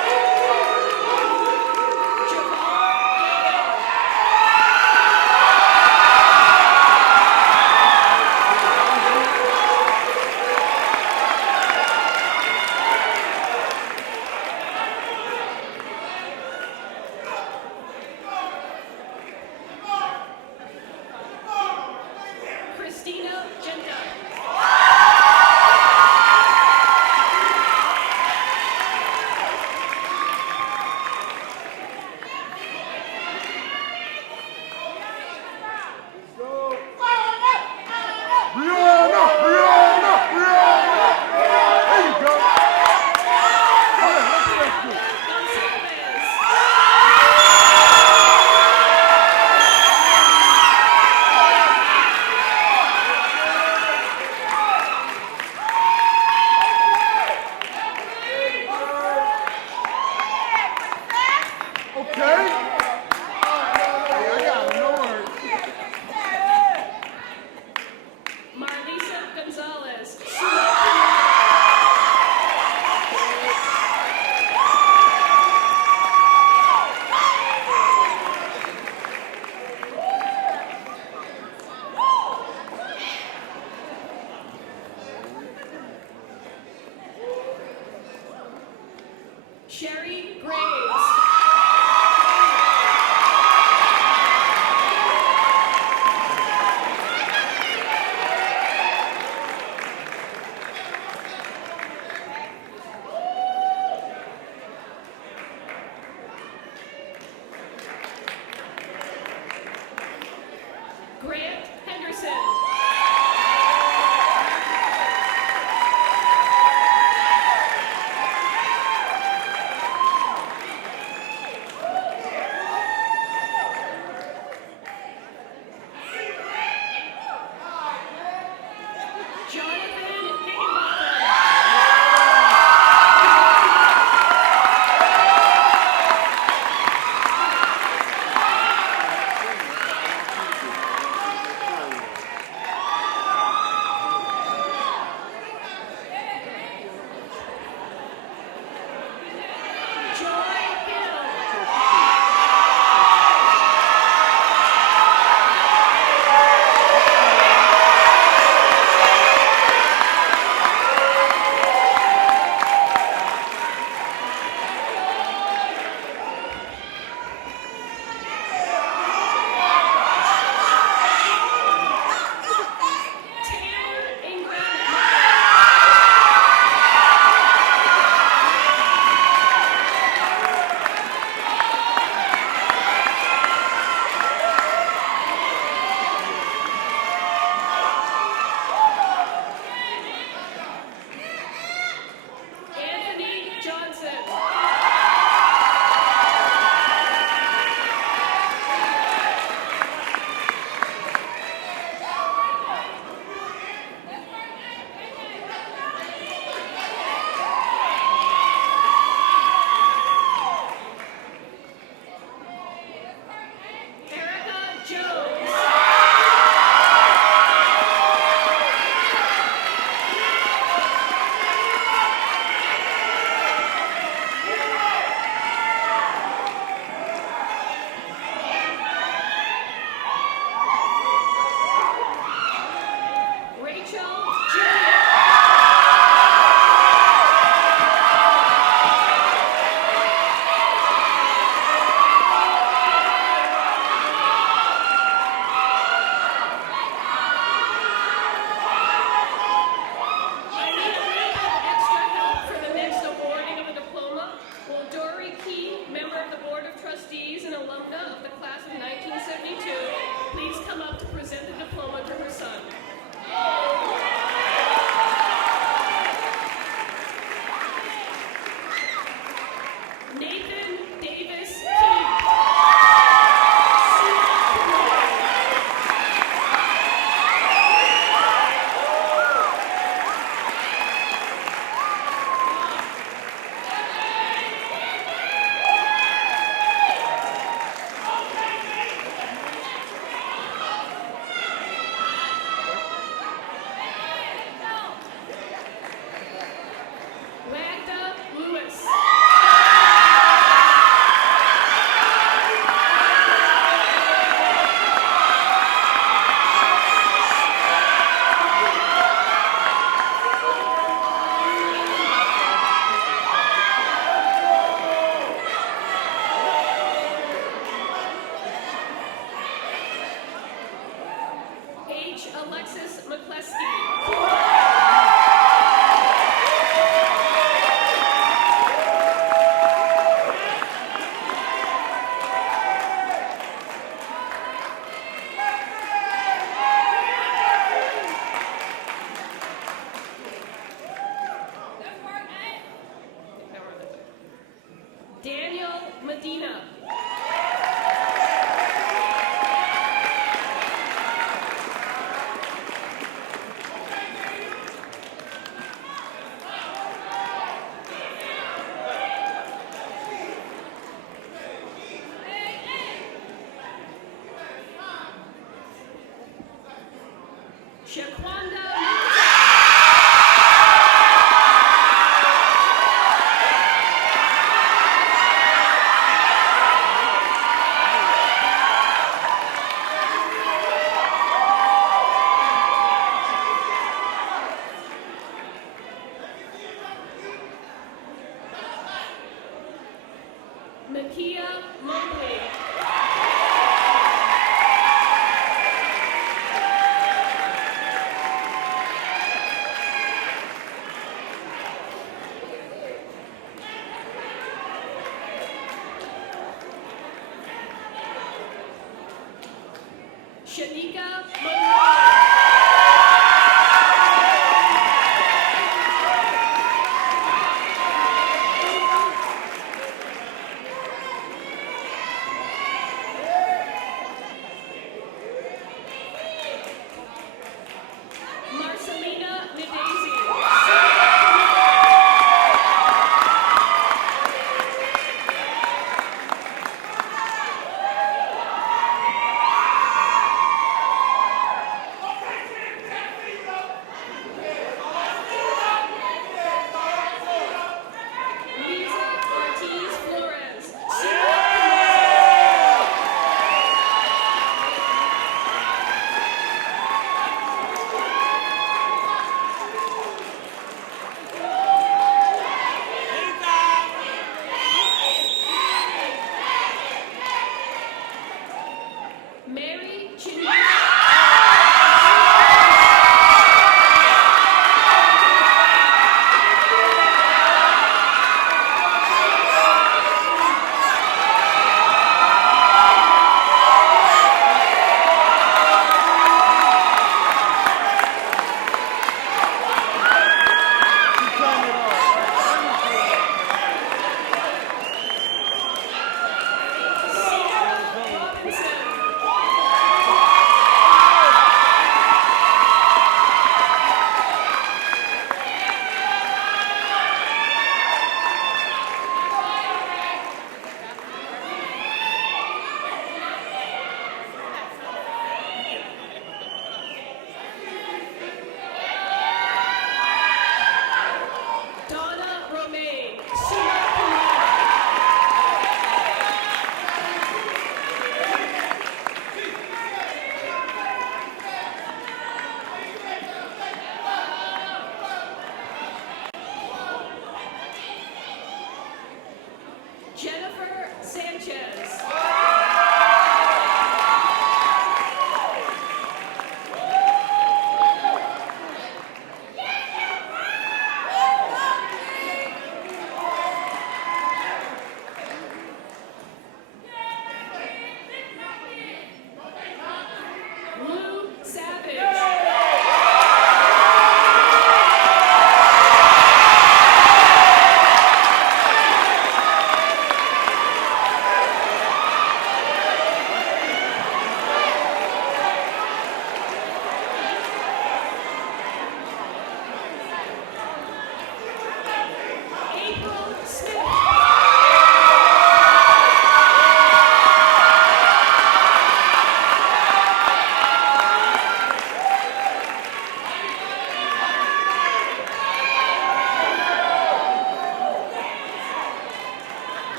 Javon Gago. Sherry Graves. Grant Henderson. Jonathan Higginbotham. Joy Hill. Tanner Ingram. Anthony Johnson. Erica Jones. Rachel Juliet. I need a little bit of extra help for the next awarding of the diploma. Will Dory Key, member of the Board of Trustees and alumna of the class of 1972, please come up to present the diploma to her son? Nathan Davis Key. Magda Lewis. H. Alexis McCleskey. Daniel Medina. Shaquanda Shanika Monroe. Marcelina Nadezi. Lisa Ortiz Flores. Mary Chinua. Sierra Robinson. Donna Romaine, summa cum laude. Jennifer Sanchez. Lou Savage. April Smith.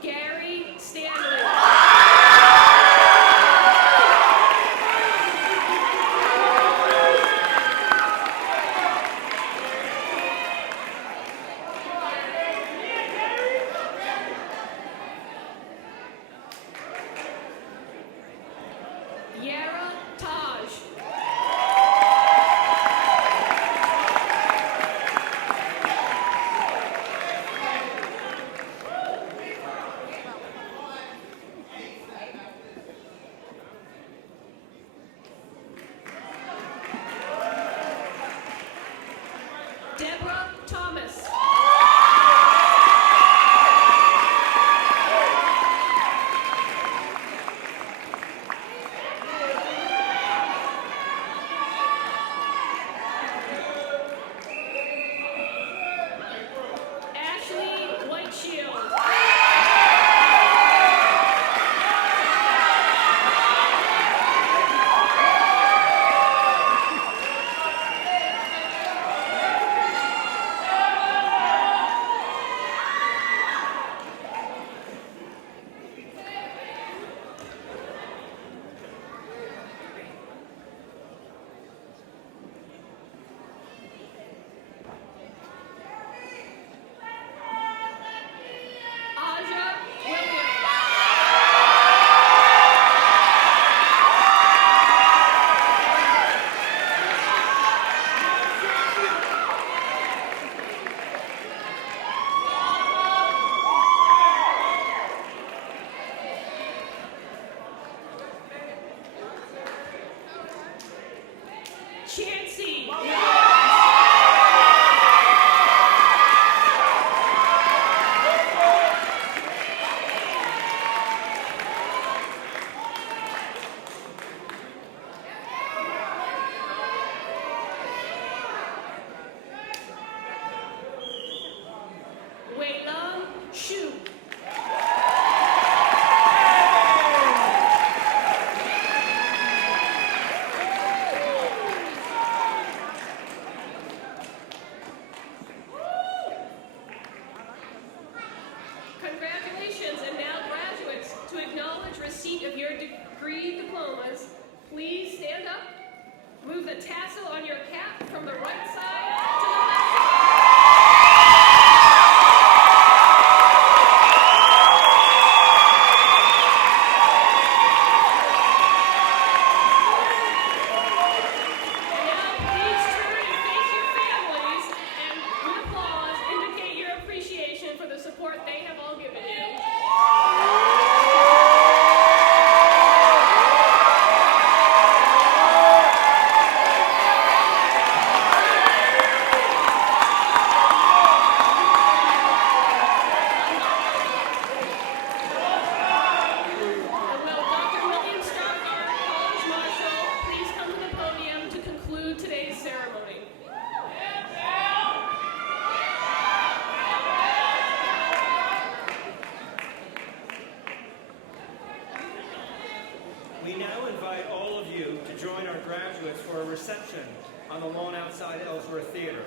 Gary Stanley. Yara Taj. Deborah Thomas. Tracy. Weilong Shu. Congratulations, and now graduates, to acknowledge receipt of your degree diplomas, please stand up, move the tassel on your cap from the right side to the left side. And now please turn and face your families and with applause indicate your appreciation for the support they have all given you. And will Dr. William Stargard, College Marshal, please come to the podium to conclude today's ceremony. We now invite all of you to join our graduates for a reception on the lawn outside Ellsworth Theater.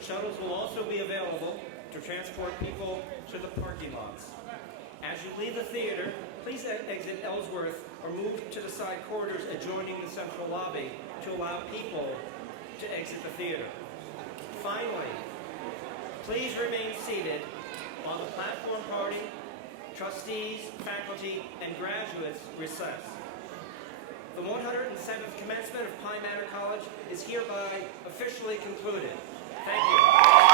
Shuttles will also be available to transport people to the parking lots. As you leave the theater, please exit Ellsworth or move to the side corridors adjoining the central lobby to allow people to exit the theater. Finally, please remain seated while the platform party, trustees, faculty, and graduates recess. The 107th commencement of Pine Manor College is hereby officially concluded. Thank you.